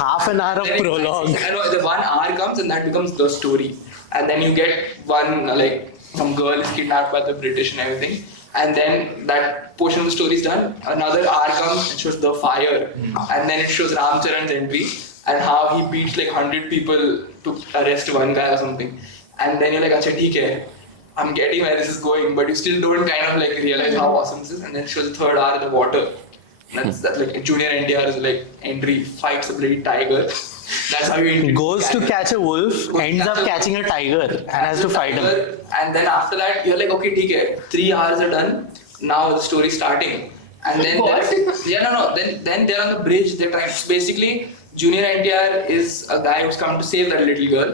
Half an hour of Then prologue. I know the 1 hour comes and that becomes the story. And then you get one like some girl is kidnapped by the British and everything. And then that portion of the story is done. Another hour comes and shows the fire. And then it shows Ram Charan's entry and how he beats like 100 people to arrest one guy or something. and then you're like, "Acha, theek hai. I'm getting where this is going," but you still don't kind of like realize how awesome this is. And then it shows the third hour in the water. That's like junior NTR is like entry, fights a bloody tiger. That's how you Goes to catch a wolf, ends up catching a tiger, and has to fight him. And then after that, you're like, okay, theek hai. 3 hours are done. Now the story's starting. And then then they're on the bridge. They're trying. Basically, junior NTR is a guy who's come to save that little girl.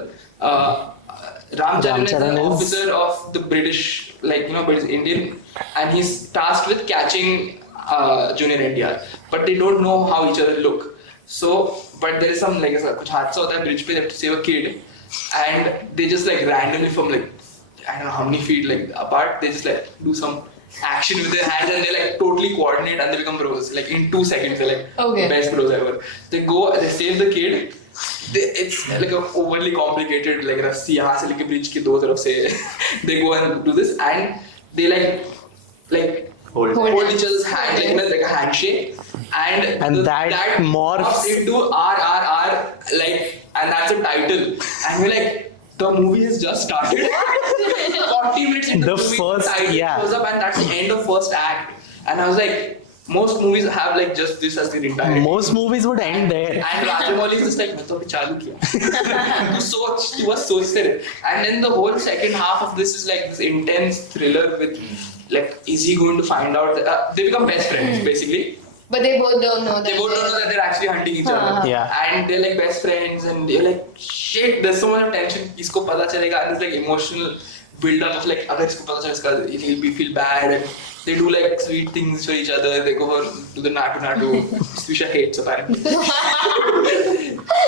Ramcharan is Ramcharan an is- officer of the British, like but he's Indian, and he's tasked with catching junior NTR. But they don't know how each other look. So, but there is some like kuch hadsa hota hai bridge pe, they have to save a kid, and they just like randomly from like I don't know how many feet like apart, they just like do some action with their hands, and they like totally coordinate, and they become bros. Like in 2 seconds, they're like Okay. best bros ever. They go, they save the kid. It's like a overly complicated like रस्सी यहाँ से लेके bridge के दो तरफ से they go and do this, and they like hold each other's hand like a handshake, and that morphs into RRR, like, and that's a title, and we're like, the movie has just started. 40 minutes into the movie, first- the title yeah. shows up, and that's the end of first act. And I was like, most movies have like just this as the entire. Most movies would end there. And Agrawal is just like, मैं तो अभी चालू किया. तू बस सोचते रहे. And then the whole second half of this is like this intense thriller with like, is he going to find out? They become best friends basically. But they both don't know that. They both don't know that they're actually hunting each other. Yeah. And they're like best friends, and they're like, shit, there's so much tension. इसको पता चलेगा, and there's like emotional build up of like, अगर इसको पता चलेगा, he'll be feel bad, and they do like sweet things for each other. They go to the natu. Swisha hates apparently.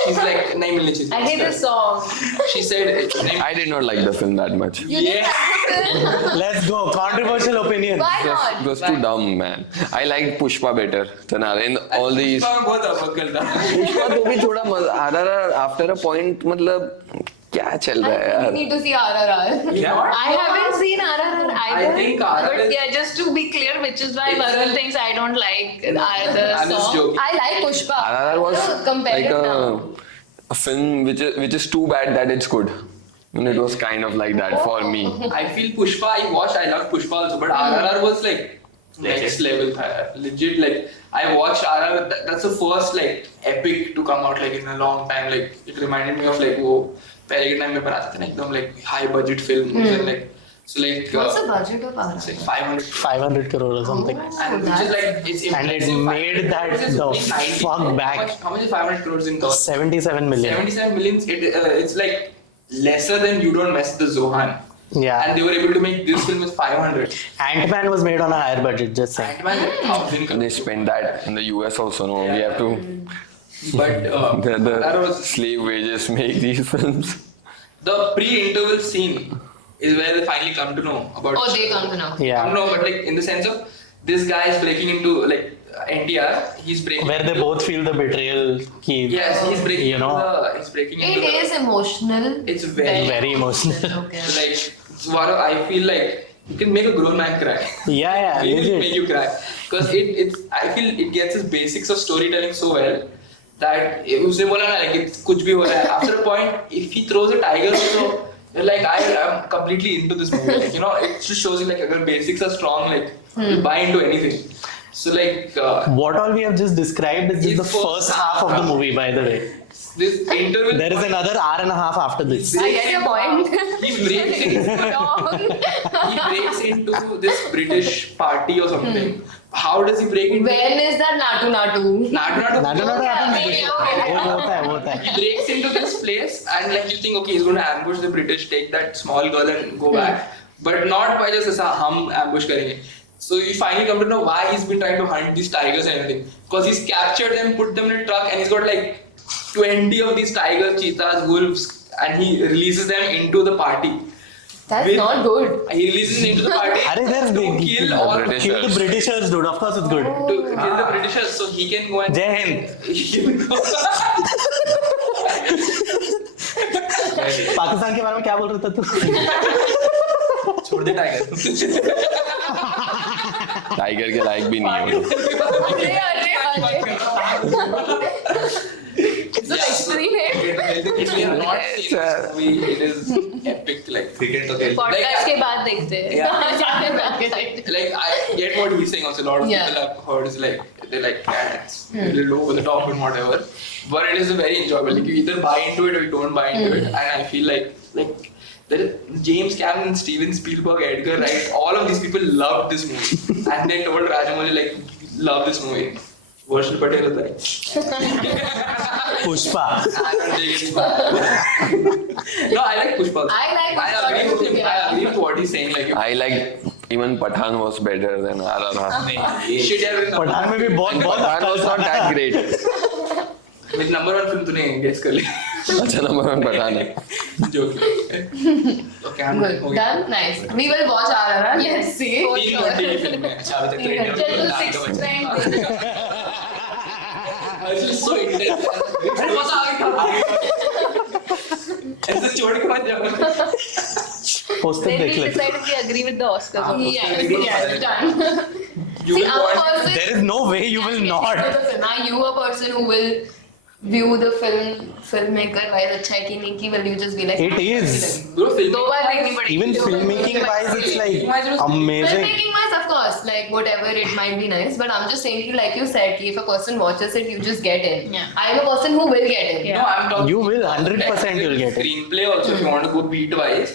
She's like, नहीं मिलनी चाहिए. I hate this song. She said, I did not like the film that much. You didn't like the film? Let's go. Controversial opinion. Why It not? was too dumb, man. I like Pushpa better than Ara. In all these. Pushpa में बहुत अवकल था. पुष्पा तो भी थोड़ा मजा RRR after a point मतलब क्या चल रहा है I यार? need to see RRR. Yeah. I haven't seen RRR either. I think RRR But is- yeah, just to be clear, which is why It's Varun a- thinks I don't like either I'm just song. joking. I like Pushpa. RRR was Compare like it now. a film which is too bad that it's good. And it was kind of like that for me. I feel Pushpa, I love Pushpa also, but RRR was like next level. Legit, like I watched RRR, that's the first like epic to come out like in a long time. Like it reminded me of like वो पहले के time में बनाते थे ना एकदम like high budget films and like so like What's the budget of RRR? it's like 500. 500 crore or something. And which is like it's And it impressive. made that 500 the crores is like 90. fuck back. How much is 500 crores in dollars? 77 million. 77 millions. It's like lesser than You Don't Mess with the Zohan. Yeah. And they were able to make this film with 500. Ant-Man was made on a higher budget, just saying. Ant-Man had 1,000 They spend that in the US also. No, we have to. But that The was slave wages make these films. the pre-interval scene is where they finally come to know about. Oh, they come to know. Yeah. No, but like in the sense of this guy is breaking into like NTR. He's breaking. Where they both feel the betrayal key. Yes, he's breaking. You know. He's breaking into. It is emotional. It's very Very emotional. Okay. like it's one of, I feel like you can make a grown man cry. Yeah, Really legit. make you cry because it's. I feel it gets its basics of storytelling so well that उसने बोला ना like it's कुछ भी हो रहा है. After a point, if he throws a tiger also, you're like I am completely into this movie. Like, you know, it just shows you like अगर basics are strong, like you buy into anything. So like What all we have just described is just the It's first half of the movie, by the way. this interval. There is another hour and a half after this. I get your point. He breaks he breaks into this British party or something. How does he break into? When is that Natu Natu? Nadu. No, Okay, वो होता है, वो होता है. He breaks into this place and like you think okay he's going to ambush the British, take that small girl and go back, but not by just ऐसा हम ambush करेंगे. So you finally come to know why he's been trying to hunt these tigers and everything. Because he's captured them, put them in a truck, and he's got like 20 of these tigers, cheetahs, wolves, and he releases them into the party. That's With- not good. He releases them into the party Arey, there's to big- kill The all British. Kill the Britishers, dude. Of course, it's good. to kill the Britishers so he can go and Jai Hind. he can go. Pakistan के बारे में क्या बोल रहा था तू? छोड़ दे tiger. Tiger के लायक भी नहीं है वो. अरे. So extreme है. If you have not seen this movie, it is epic. Like Cricket तो खेल पॉडकास्ट के बाद देखते हैं like I get what he's saying also. A lot of Yeah. people have heard is like they're like it's a little over the top and whatever, but it is very enjoyable. Like you either buy into it or you don't buy into it, and I feel like there is James Cameron, Steven Spielberg, Edgar Wright, all of these people loved this movie, and they told Rajamouli like love this movie. Varshil Patel was like Pushpa. I don't think it's bad. No, I like Pushpa. I like I Pushpa agree with him. too, I agree with what he's saying. Like I like even Pathan was better than RRR. shit यार पठान में भी बहुत Pathan was not that great. with number one film तूने guess कर ली. अच्छा number 1 Pathan है. Joke. Okay, I'm Good. Done? Nice. We will watch RRR. Let's see. तीन घंटे की फिल्म है. अच्छा अभी तक ट्रेंड चल तू 6 trend This is so intense. अरे मजा आ गया. ऐसे छोड़ के मत जाओ. पोस्टर Then देख we लेते. decided we agree with the Oscars. also. Yes, done. You See, will I'm a watch. person. There is no way you will not. Now you a person who will view the filmmaker wise अच्छा है कि नहीं कि will you just be like It is. Bro, film. दो बार देखनी पड़ेगी. Even filmmaking wise, it's like amazing. Filmmaking wise, of course, like whatever it might be nice, but I'm just saying, like you said, if a person watches it, you just get in. Yeah. I'm a person who will get in. No, I'm talking. You will 100% you'll get it. Screenplay also, if you want to go beat wise,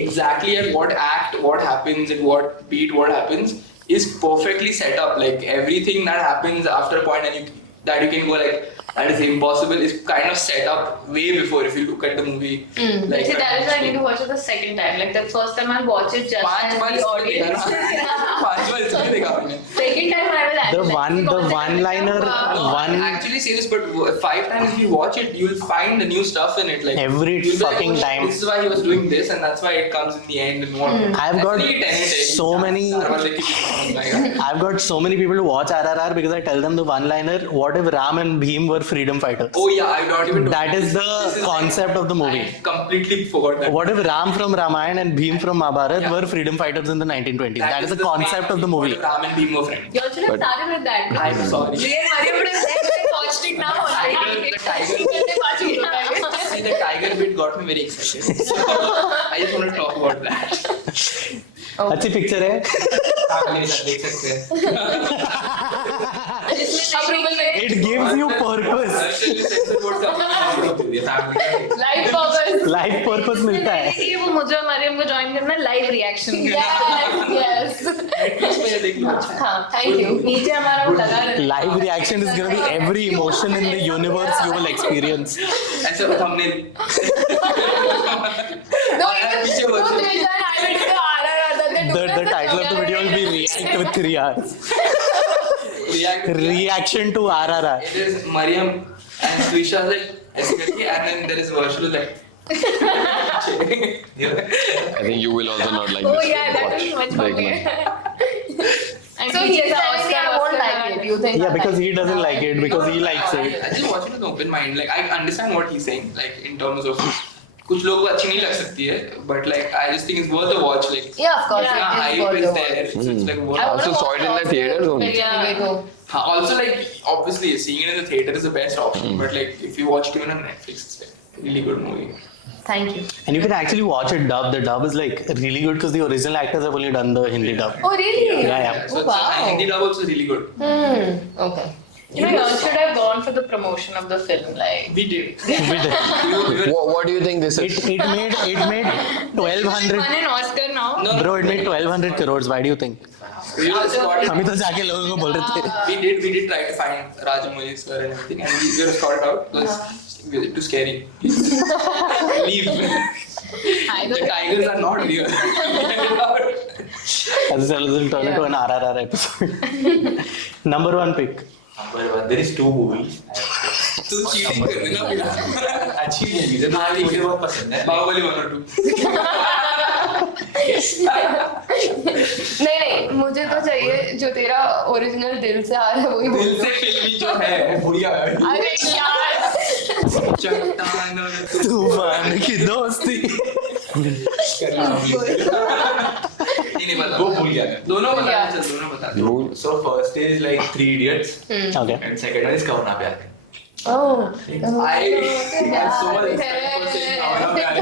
exactly at what act, what happens, at what beat, what happens is perfectly set up. Like everything that happens after a point, and you can go like that is impossible. Is kind of set up way before if you look at the movie. Like See, that is why I need to watch it the second time. Like the first time I'll watch it just पांच as bar the audience. पांच बार इसलिए देखा मैंने. Second time I will The analyze. one-liner, I actually say this, but 5 times if you watch it, you'll find the new stuff in it. Like Every you'll be like, fucking oh, shit, time. This is why he was doing this, and that's why it comes in the end and what. I've got so many. I've got so many people to watch RRR because I tell them the one-liner. What if Ram and Bhim were freedom fighters? Oh yeah, I've not even. That is the concept of the movie. I completely forgot that. What if Ram from Ramayana and Bhim from Mahabharata Yeah. were freedom fighters in the 1920s? That is the concept of the movie. What if Ram and Bhim were friends? You all should have started with that. I'm sorry. Yeah, Mariam would have said I watched it now. See, the tiger bit got me very excited. So, I just want to talk about that. अच्छी picture है. देख सकते हैं. It gives you purpose. Life purpose. Life purpose मिलता है. कि वो मुझे और मरियम को ज्वाइन करना लाइव रिएक्शन Yes. हाँ, thank you. नीचे हमारा वो लगा रहता है. Live reaction is going to be every emotion in the universe you will experience. ऐसे हमने No, और even पीछे no, version. Trisha and I went to the RRR. The title of the video will be React with 3 hours. Reaction to RRR. It is Mariam and Trisha like ऐसे करके, and then there is Varshil like. I think you will also not like Oh this. yeah, that is much Like funnier. And So नीचे he's का telling me I Oscar, won't Oscar like it. You think? Yeah, because he doesn't like it, because he likes I it. just watch it with an open mind. Like I understand what he's saying. Like in terms of कुछ लोगों को अच्छी नहीं लग सकती है, but like I just think it's worth a watch. Like Yeah, of course. Yeah, it is hype worth is the there. watch. It's like worth. I Also wanna saw watch it in the Oscars theaters only. anyway, though. Also like obviously seeing it in the theater is the best option, but like if you watch it even on Netflix, it's like a really good movie. Thank you. And you can actually watch it dubbed. The dub is like really good because the original actors have only done the Hindi dub. Oh, really? Yeah. So Oh, it's, wow. and Hindi dub also is really good. Okay. You know, you all should have gone for the promotion of the film. Like, We did. We did. What do you think this is? It made 1200. won an Oscar now. No, Bro, it made 1200 crores. Why do you think? we were escorted. हम ही तो जाके लोगों को बोल रहे थे. We did try to find Rajamouli sir and everything, and we were escorted out because it was too scary. Leave. The tigers are not real. As a result, we'll turn it to an RRR episode. Number 1 pick. Number 1, there is 2 movies. तू cheating कर रही ना बेटा. अच्छी movies है, मुझे बहुत पसंद है. बाहुबली 1 और 2. नहीं, मुझे तो चाहिए जो तेरा ओरिजिनल दिल से आ रहा है वही दिल से फिल्मी जो है बढ़िया है. अरे यार चट्टान और तूफान की दोस्ती. नहीं बता. वो भूल गया मैं. दोनों बता चल दोनों बता. So first is like 3 Idiots Okay. and second one is कहो ना प्यार. Oh. I have so much respect for saying Kavana Pyare.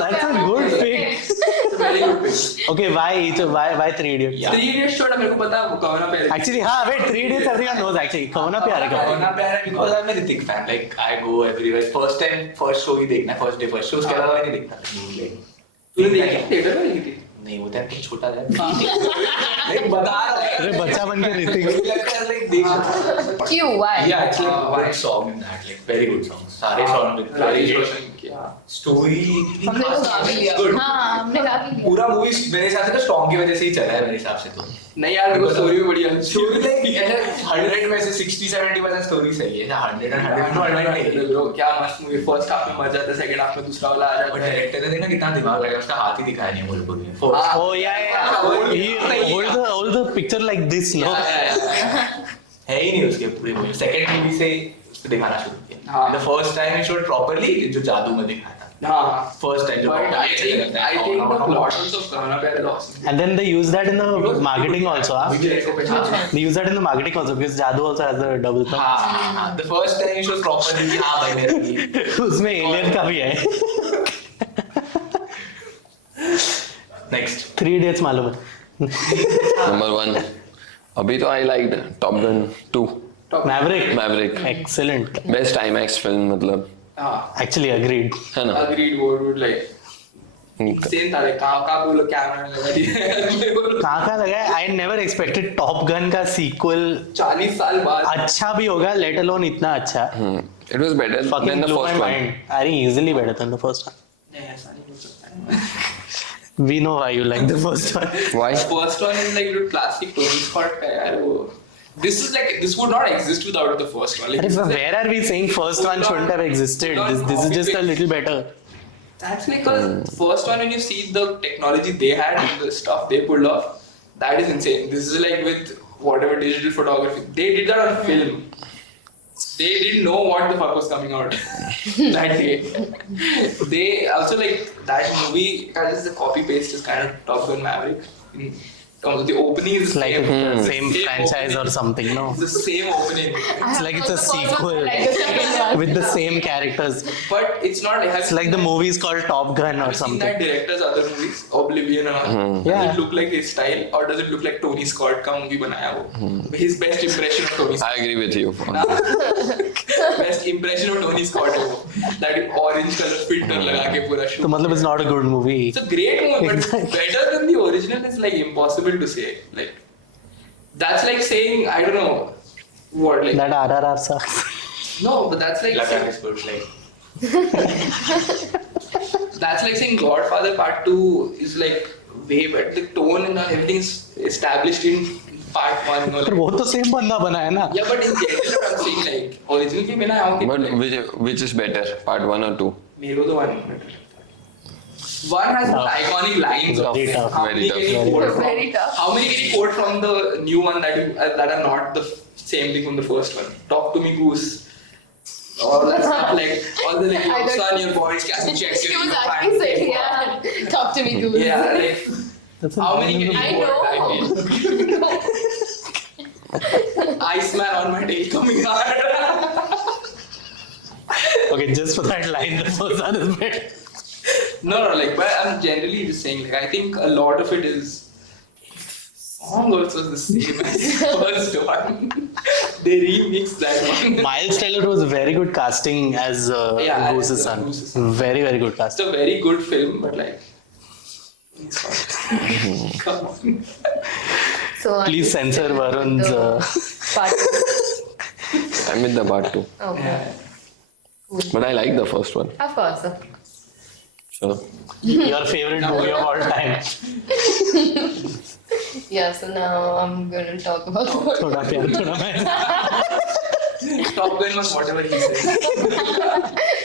That's a good pick. It's a very good pick. Okay, why 3 Idiots? Yeah. 3 Idiots छोड़ा मेरे को पता है वो Kavana Pyare. Actually, हाँ, wait, 3 Idiots everyone knows actually. Kavana Pyare का. Kavana Pyare because I'm a Hrithik fan. Like I go everywhere. First show ही देखना, first day first show. उसके अलावा मैं नहीं देखता. तूने देखी थिएटर में देखी थी? नहीं वो तो छोटा है. नहीं बता रहा है. अरे बच्चा बन के ऋतिक. Like देख सकते. Q, why? Yeah, it's like one song in that. Like very good songs. सारे song with very good story. हमने तो गा भी लिया. Good. हाँ हमने गा भी लिया. पूरा मूवी मेरे हिसाब से तो स्ट्रॉन्ग की वजह से ही चला है मेरे हिसाब से तो. नहीं यार मेरे को स्टोरी भी बढ़िया स्टोरी लाइक 100 में से 60-70% स्टोरी सही है. 100 and 100 नहीं. ब्रो क्या मस्त मूवी फर्स्ट हाफ में मजा आता है सेकंड हाफ में दूसरा वाला आ जाता बट है डायरेक्टर ने देखना कितना दिमाग लगा उसका हाथ ही दिखाया नहीं मुझे पूरी. Oh yeah. He hold the picture like this, no? है ही नहीं उसके पूरी मूवी. सेकंड मूवी से उसको दिखाना शुरू किया. हाँ. The first time he showed properly जो जादू में दिखाया था. हाँ फर्स्ट टाइम जो but I think the plot also of Kavana Pyare is awesome. And then they use that in the marketing also. Huh? They use that in the marketing also because Jadoo also has a double thumb. हाँ. The first time he shows properly हाँ भाई मेरा ये. उसमें alien का भी है. Next. 3 Idiots मालूम है. Number 1. अभी तो I liked Top Gun 2. Maverick. Excellent. Best IMAX film मतलब हाँ Actually agreed. है ना. agreed would like सेम था like कहाँ बोलो कैमरा लगा दिया कहाँ लगा है? I never expected Top Gun का sequel 40 साल बाद अच्छा भी होगा, let alone इतना अच्छा. It was better Fucking than the blew my first one. mind. अरे easily better than the first one. नहीं ऐसा नहीं हो सकता We know why you like the first one. Why? first one is like classic Tony Scott का यार वो this would not exist without the first one. Like, अरे this is but like- where are we saying first one shouldn't have existed? This is just a little better. That's because first one when you see the technology they had and the stuff they pulled off, that is insane. This is like with whatever digital photography. They did that on film. They didn't know what the fuck was coming out that day. They also like that movie as the copy paste is kind of Top Gun Maverick. In terms of the opening is It's like same, the same franchise or opening. something, no? It's the same opening. It's like it's a sequel Like the second one. with the same characters. But it's not. It's like the movie is called Top Gun or Have you seen something. that director's other movies, Oblivion and all? Does Yeah. it look like his style or does it look like Tony Scott का movie बनाया वो? His best impression of Tony I Scott. agree with you. ना? Best impression of Tony Scott है वो. That orange color filter लगा के पूरा shoot. So matlab it's not a good movie. It's a great movie, but it's better than the original. It's like impossible to say. Like that's like saying I don't know what like. That RRR sucks. No, but that's like Like saying, is good. Like that's like saying Godfather Part 2 is like way better. The tone and everything is established in Part 1. You know, पर like, वो तो same बंदा बना है ना. yeah, but in general, I'm saying like original के बिना आओ But कि which is better, part 1 or 2? मेरे को तो one better लगता है. One has iconic lines of Very tough. how Very many tough. can you quote from? Very tough. How many can you quote from the new one that are not the same thing from the first one? Talk to me, goose. All that stuff like all the like I don't- son, your boys, can check She your was ego actually pants. saying, yeah, talk to me, dude. Yeah, like That's a how many can I you quote? know. Iceman on my tail coming hard. Okay, just for that line, the first one is better. No, like, but I'm generally just saying, like, I think a lot of it is. Song also is the same as the first one. They remixed that one. Miles Teller was very good casting as Yeah, as, Goose's son. Goose's son. Very, very good It's casting. a very good film, but like. Come on. So Please censor Varun's. part 2. I'm with the part 2. Okay. Yeah. But I like the first one. Of course. So, Your favorite movie of all time. Yeah, so now I'm going to talk about थोड़ा प्यार थोड़ा मैं. Top Gun was whatever he said.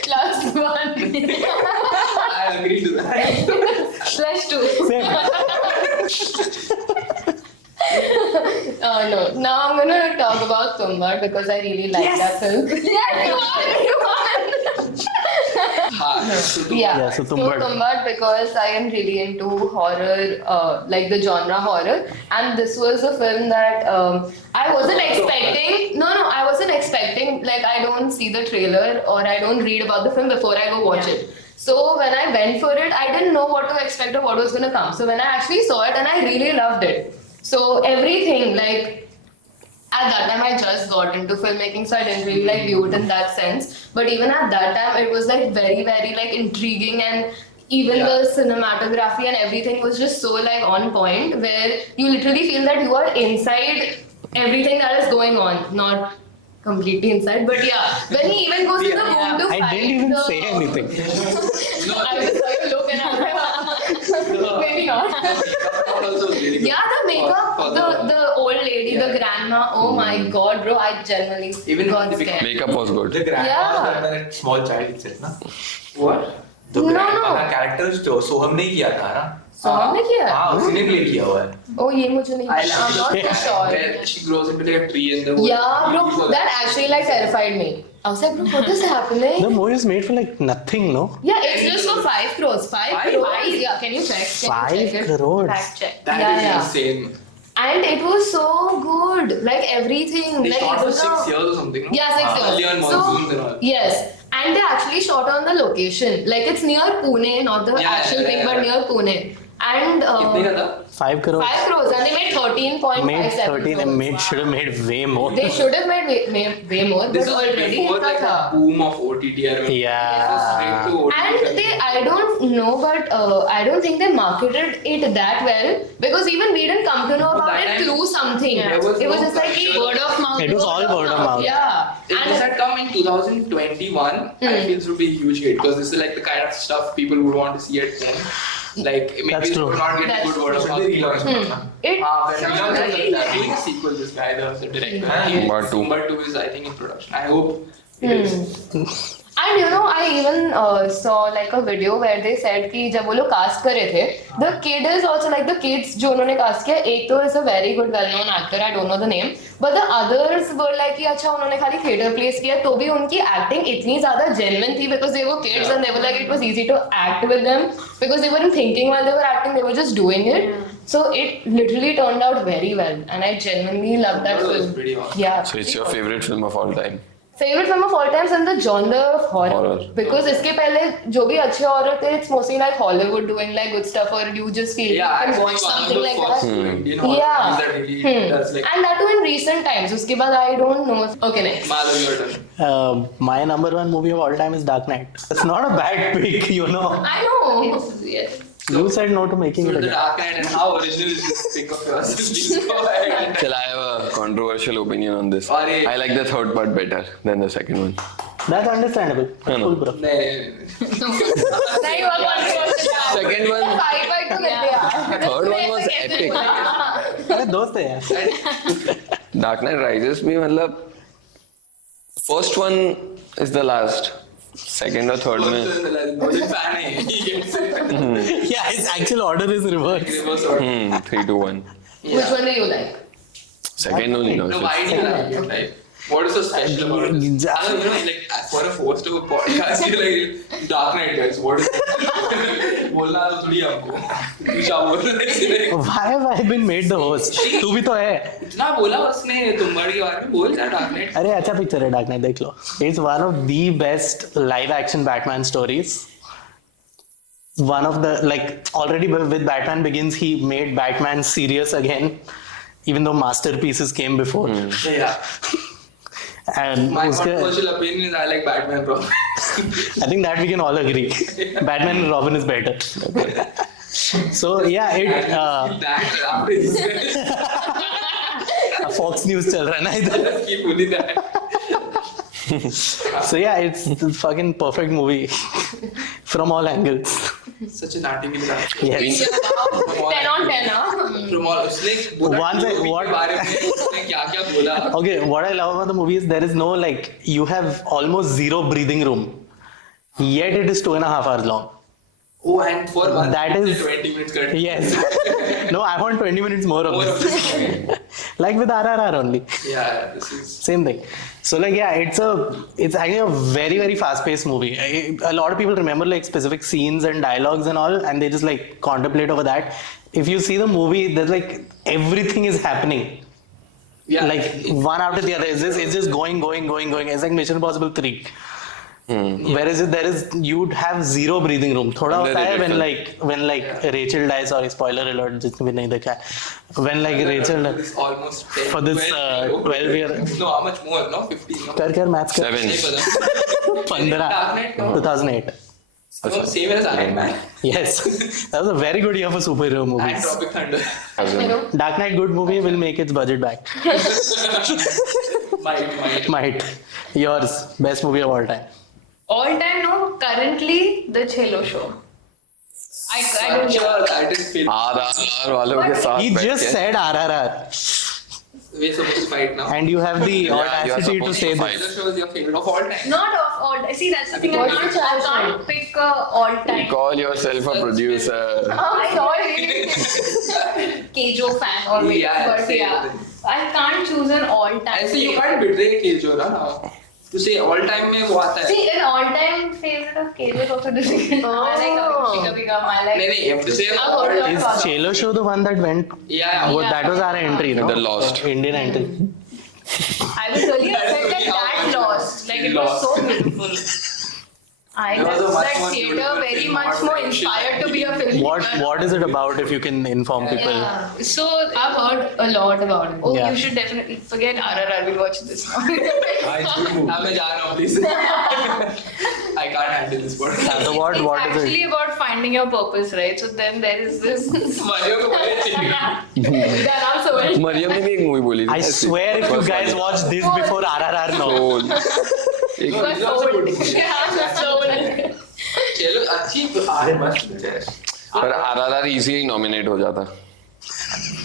class 1 I agree to that. slash 2. No, now I'm going to talk about Tumbar because I really like that film. Yes, you are. हाँ, so तुम- Yeah, so Tumbad. Tumbad, because I am really into horror, like the genre horror, and this was a film that I wasn't expecting. No, I wasn't expecting. Like, I don't see the trailer or I don't read about the film before I go watch it. So when I went for it, I didn't know what to expect or what was gonna come. So when I actually saw it, and I really loved it. So everything, like, at that time I just got into filmmaking, so I didn't really like view it in that sense. But even at that time, it was like very, very like intriguing, and even the cinematography and everything was just so like on point, where you literally feel that you are inside everything that is going on. Not completely inside, but yeah. When he even goes in the room to I fight didn't even the- say anything. I just saw you look and I was like, maybe not. also really good. Yeah, the makeup, For the old lady, the grandma. Oh my god, bro! I genuinely Even got the scared. Makeup was good. The grandma Yeah. was done by that small child itself, na? What? The No, grandma no. का character जो सोहम ने किया था ना? So हमने किया? हाँ, उसी ने play किया हुआ है. Oh, ये मुझे नहीं I पता. I'm not love too sure. where she grows into like a tree and the whole Yeah, before bro, that actually like terrified me. I was like, bro, what is happening? The movie is made for like nothing, no? Yeah, it's just for 5 crores. 5 Five? crores? Yeah, can you check? Can you check 5 it? crores. Fact check. That Yeah, is yeah. insane. And it was so good. Like everything. They like shot for even 6 the- years or something, no? Yeah, 6 years. Early on monsoons and all. Yes. And they actually shot on the location. Like it's near Pune, not the Yeah, actual thing, but near Pune. And कितने का था? 5 crores. 5 crores, and they made 13.57 Made 13 and crores. should have made way more. They should have made way more, This but was already before इतना like था. the boom of OTT. I remember. Yeah. Straight to OTT. And I don't know, but I don't think they marketed it that well, because even we didn't come to know No, about that it time through something. there was It was no just like culture. word of mouth. It was all word of mouth. Yeah. If this had come in 2021, I feel this would be a huge hit because this is like the kind of stuff people would want to see at home. Like maybe That's they true. would not get That's good word of Should mouth. they relaunch it, na? It When sounds we very are doing a sequel, this guy, the director, Tumbar 2. Tumbar 2 is I think in production. I hope it is. And you know, I even saw like a video where they said कि जब वो लोग cast कर रहे थे, the kid is also like the kids जो उन्होंने cast किया, एक तो is a very good well-known actor, I don't know the name, but the others were like कि अच्छा उन्होंने खाली theater plays किया, तो भी उनकी acting इतनी ज़्यादा genuine थी because they were kids and they were like it was easy to act with them because they weren't thinking while they were acting, they were just doing it. So it literally turned out very well, and I genuinely loved that That was film. pretty awesome. Yeah. So it's your favorite film of all time. Favorite film of all times in the genre of horror. Horror. Because इसके पहले जो भी अच्छे horror थे, it's mostly like Hollywood doing like good stuff, or you just feel Yeah, you can actually watch one of something the like first that. Indian horror Yeah. movies that really does like. And that too in recent times. उसके बाद I don't know. Okay, next. Madhav, your turn. My number one movie of all time is Dark Knight. It's not a bad pick, you know. I know. Yes. You said no to making So it the again. Dark Knight and how original is this pick of yours? Please go ahead. Still, I have a controversial opinion on this. Sorry. I like the third part better than the second one. That's understandable. That's No, no. cool, bro. नहीं हुआ controversial. Second one, 5/2 देते यार. third one was epic. अरे दोस्त है यार. Dark Knight Rises भी मतलब first one is the last. Second or third में Rohit fan है. He gets it. Yeah, his actual order is reversed. Reverse order. 3 to 1. Which one do you like? Second only no. No, why do you like it? Like, what is so special about it? I don't know, like, for a host of a podcast, you're like, Dark Knight guys, what is it? बोलना तो थोड़ी हमको. ईशा बोल रहे हैं. Why have I been made the host? तू भी तो है. इतना बोला उसने तुम्बाड़ के बारे में बोल रहा Dark Knight. अरे अच्छा पिक्चर है Dark Knight, देख लो. It's one of the best live action Batman stories. One of the, like, already with Batman Begins, he made Batman serious again, even though masterpieces came before. Yeah. And My उसके, controversial opinion is I like Batman bro. I think that we can all agree. Batman and Robin is better. So yeah, it That after this, Fox News चल रहा है ना इधर. let's keep pulling that. So yeah, it's the fucking perfect movie from all angles. Such a naughty movie. Yes. From all 10 on 10, huh? From all उसने बोला One कि thing, movie what- के बारे में उसने क्या क्या बोला. Okay, what I love about the movie is there is no, like, you have almost zero breathing room, yet it is 2.5 hours long. Oh, and for one, That is- 20 minutes cut. Yes. No, I want 20 minutes more of More of this. this. Like with RRR only. Yeah, this is. Same thing. So like yeah, it's actually a very fast-paced movie. A lot of people remember like specific scenes and dialogues and all, and they just like contemplate over that. If you see the movie, there's like everything is happening. Yeah. Like one after the other. It's just going. It's like Mission Impossible 3. Whereas you'd have zero breathing room. थोड़ा होता है when Rachel dies. Sorry, spoiler alert. जिसने भी नहीं देखा है. When like Rachel This almost 10, for this 12 year. No, how much more? No, 15. No? कर maths कर. 7. नहीं पता. 15. Dark Knight, no. 2008. No, same as Iron Man Yes, that was a very good year for superhero and movies. Tropic Thunder. You know? Dark Knight, good movie, will make its budget back. Might. Yours, best movie of all time. All time, no. Currently, The Chhello Show. I don't know. That is film. RRR वालों के साथ He बैठ just के- said RRR, We're supposed to fight now. and you have the you are audacity to supposed say to this. fight. This show is your favorite of all time. Not of all. See, that's the thing. I can't pick all time. Call yourself a producer. I'm sorry. Kejo fan always. Yeah, but same yeah. thing. I can't choose an all time. I see you can't betray Kejo now. To say all time में वो आता है. See, an all-time favorite of Kejo is also difficult. I like Kavika Bigam. I like. नहीं, you have to say I've all heard time. of- Is Chelo Show the one that went? Yeah. That was our entry, no? The Lost. Indian entry. I was really upset that that lost. Like it was so beautiful. I It was a left much that more theater beautiful very film, much more more friendship. inspired to be a filmmaker. What is it about? If you can inform people. Yeah. So I've heard a lot about it. Oh, Yeah. you should definitely forget RRR. We'll watch this now. अब मैं जा रहा हूँ please. I can't handle this podcast. So what It's is actually it? about finding your purpose, right? So then there is this. Mario को बड़े चिढ़ That also went. Maryam ने भी एक मूवी बोली थी I ऐसी। swear if you बस guys वाली। watch this before RRR, no. Soul। एक You are sold. Yeah, sold. चलो अच्छी अरे मस्त है. पर RRR इजीली नॉमिनेट हो जाता।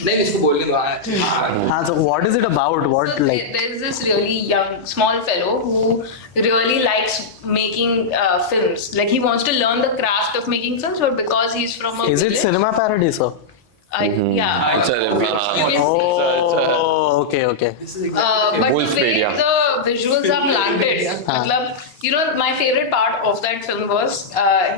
नहीं इसको बोलने दो हाँ. So what is it about? What So like? there's this really young, small fellow who really likes making films. Like he wants to learn the craft of making films, but because he's from a Is it village, cinema paradiso? yeah. अच्छा You can see. Oh, okay. But the Wolfspedia. way the visuals are planted, matlab, you know, my favorite part of that film was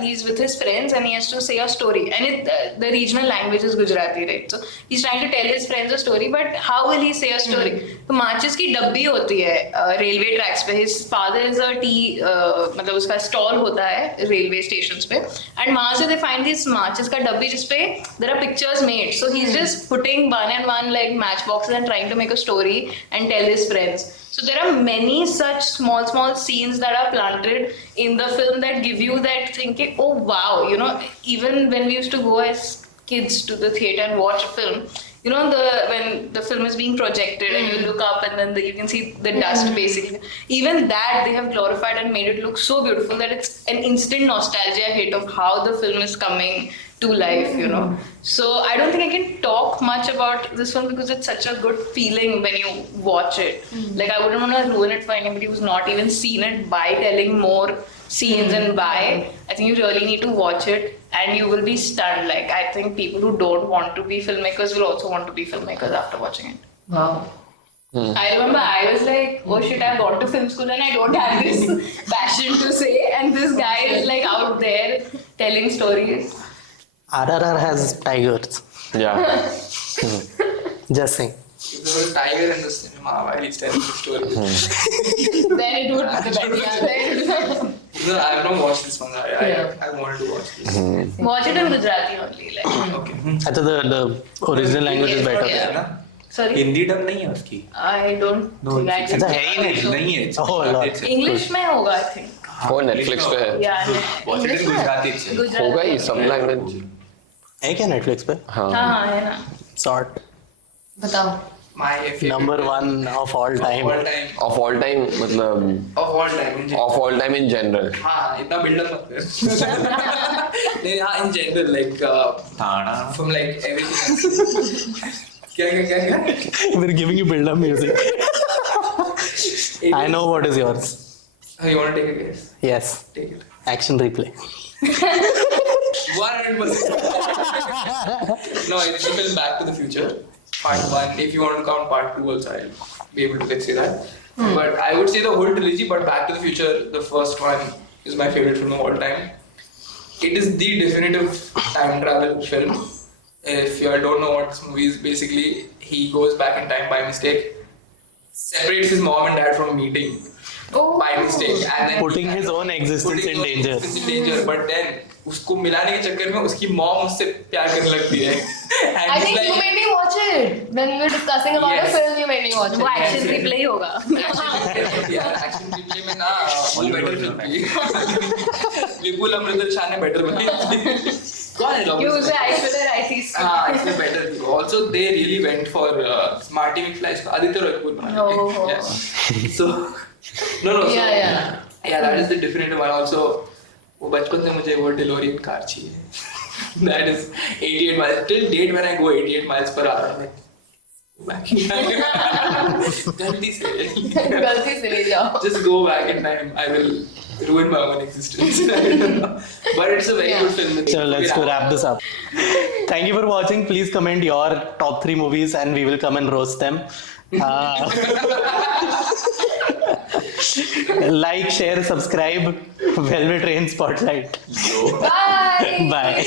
he's with his friends and he has to say a story. And the regional language is Gujarati, right? So he's trying to tell his friends a story, but how will he say a story? तो माचिस की डब्बी होती है railway tracks पे. His father is a tea, मतलब उसका stall होता है रेलवे स्टेशन पे. And वहाँ से they find this माचिस का डब्बी जिसपे there are pictures made. So he's just putting one and one like matchboxes and trying to make a story and tell his friends. So there are many such small scenes that are planted in the film that give you that thinking, oh wow, you know, even when we used to go as kids to the theater and watch a film, you know, when the film is being projected and you look up and then you can see the dust basically. Even that they have glorified and made it look so beautiful that it's an instant nostalgia hit of how the film is coming to life, you know. So I don't think I can talk much about this film because it's such a good feeling when you watch it. Like I wouldn't want to ruin it for anybody who's not even seen it by telling more scenes and why. I think you really need to watch it and you will be stunned. Like I think people who don't want to be filmmakers will also want to be filmmakers after watching it. Wow. I remember I was like, oh shit, I've gone to film school and I don't have this passion to say, and this guy is like out there telling stories. RRR has tigers. Yeah. Just saying. If there was a tiger in the cinema while he's telling the story. Then it would be the best. No, I have not watched this one. Yeah. I wanted to watch this. Watch it in Gujarati only. Like, Okay. अच्छा the original language is better. Yeah. है ना sorry, Hindi dub नहीं है उसकी I don't No, think I it's- did. अच्छा, है ही नहीं. नहीं है Oh, Lord. English में होगा I think. वो Netflix पे है। Yeah. Watch it in English में? Gujarati. Gujarati. होगा ही सब लैंग्वेज। है क्या Netflix पे? हाँ। हाँ है ना. Sort. बताओ. My favorite Number one of all time. All time. Of all time मतलब Of all time. In of all time in general। हाँ इतना build-up मत कर. नहीं हाँ in general like ताड़ा from like everything. क्या? We're giving you build-up music. I know what is yours. You want to take a guess? Yes. Take it. Action replay. 100%. No, it's the film Back to the Future, Part 1. If you want to count Part 2 also, I'll be able to say that. But I would say the whole trilogy, but Back to the Future, the first one, is my favorite film of all time. It is the definitive time travel film. If you don't know what this movie is, basically, he goes back in time by mistake, separates his mom and dad from meeting by mistake, and then Putting his own existence in danger. But then उसको मिलाने के चक्कर में उसकी mom उससे प्यार करने लगती है. And I he's think like, you made me watch it. When we were discussing about Yes. a film, you made me watch it. वो एक्शन रिप्ले ही होगा. एक्शन रिप्ले में ना वो बेटर फिल्म थी. विपुल अमृता शाह ने बेटर बनाई. कौन है कि उसे ऐश्वर्या राय थी. हाँ, इसमें better थी. Also, they really went for Marty McFly को आदित्य रॉय कपूर बनाने Oh. के. Yes. So, no. Yeah, that is the definitive one. Also, वो बचपन से मुझे वो DeLorean कार चाहिए. That is 88 miles. Till date, when I go 88 miles per hour, I'm like, back in time. गलती से. गलती से ले जाओ. Just go back in time. I will ruin my own existence. But it's a very good film. So let's go wrap this up. Thank you for watching. Please comment your top 3 movies and we will come and roast them. Like, share, subscribe. Velvet Rain Spotlight. Bye. Bye.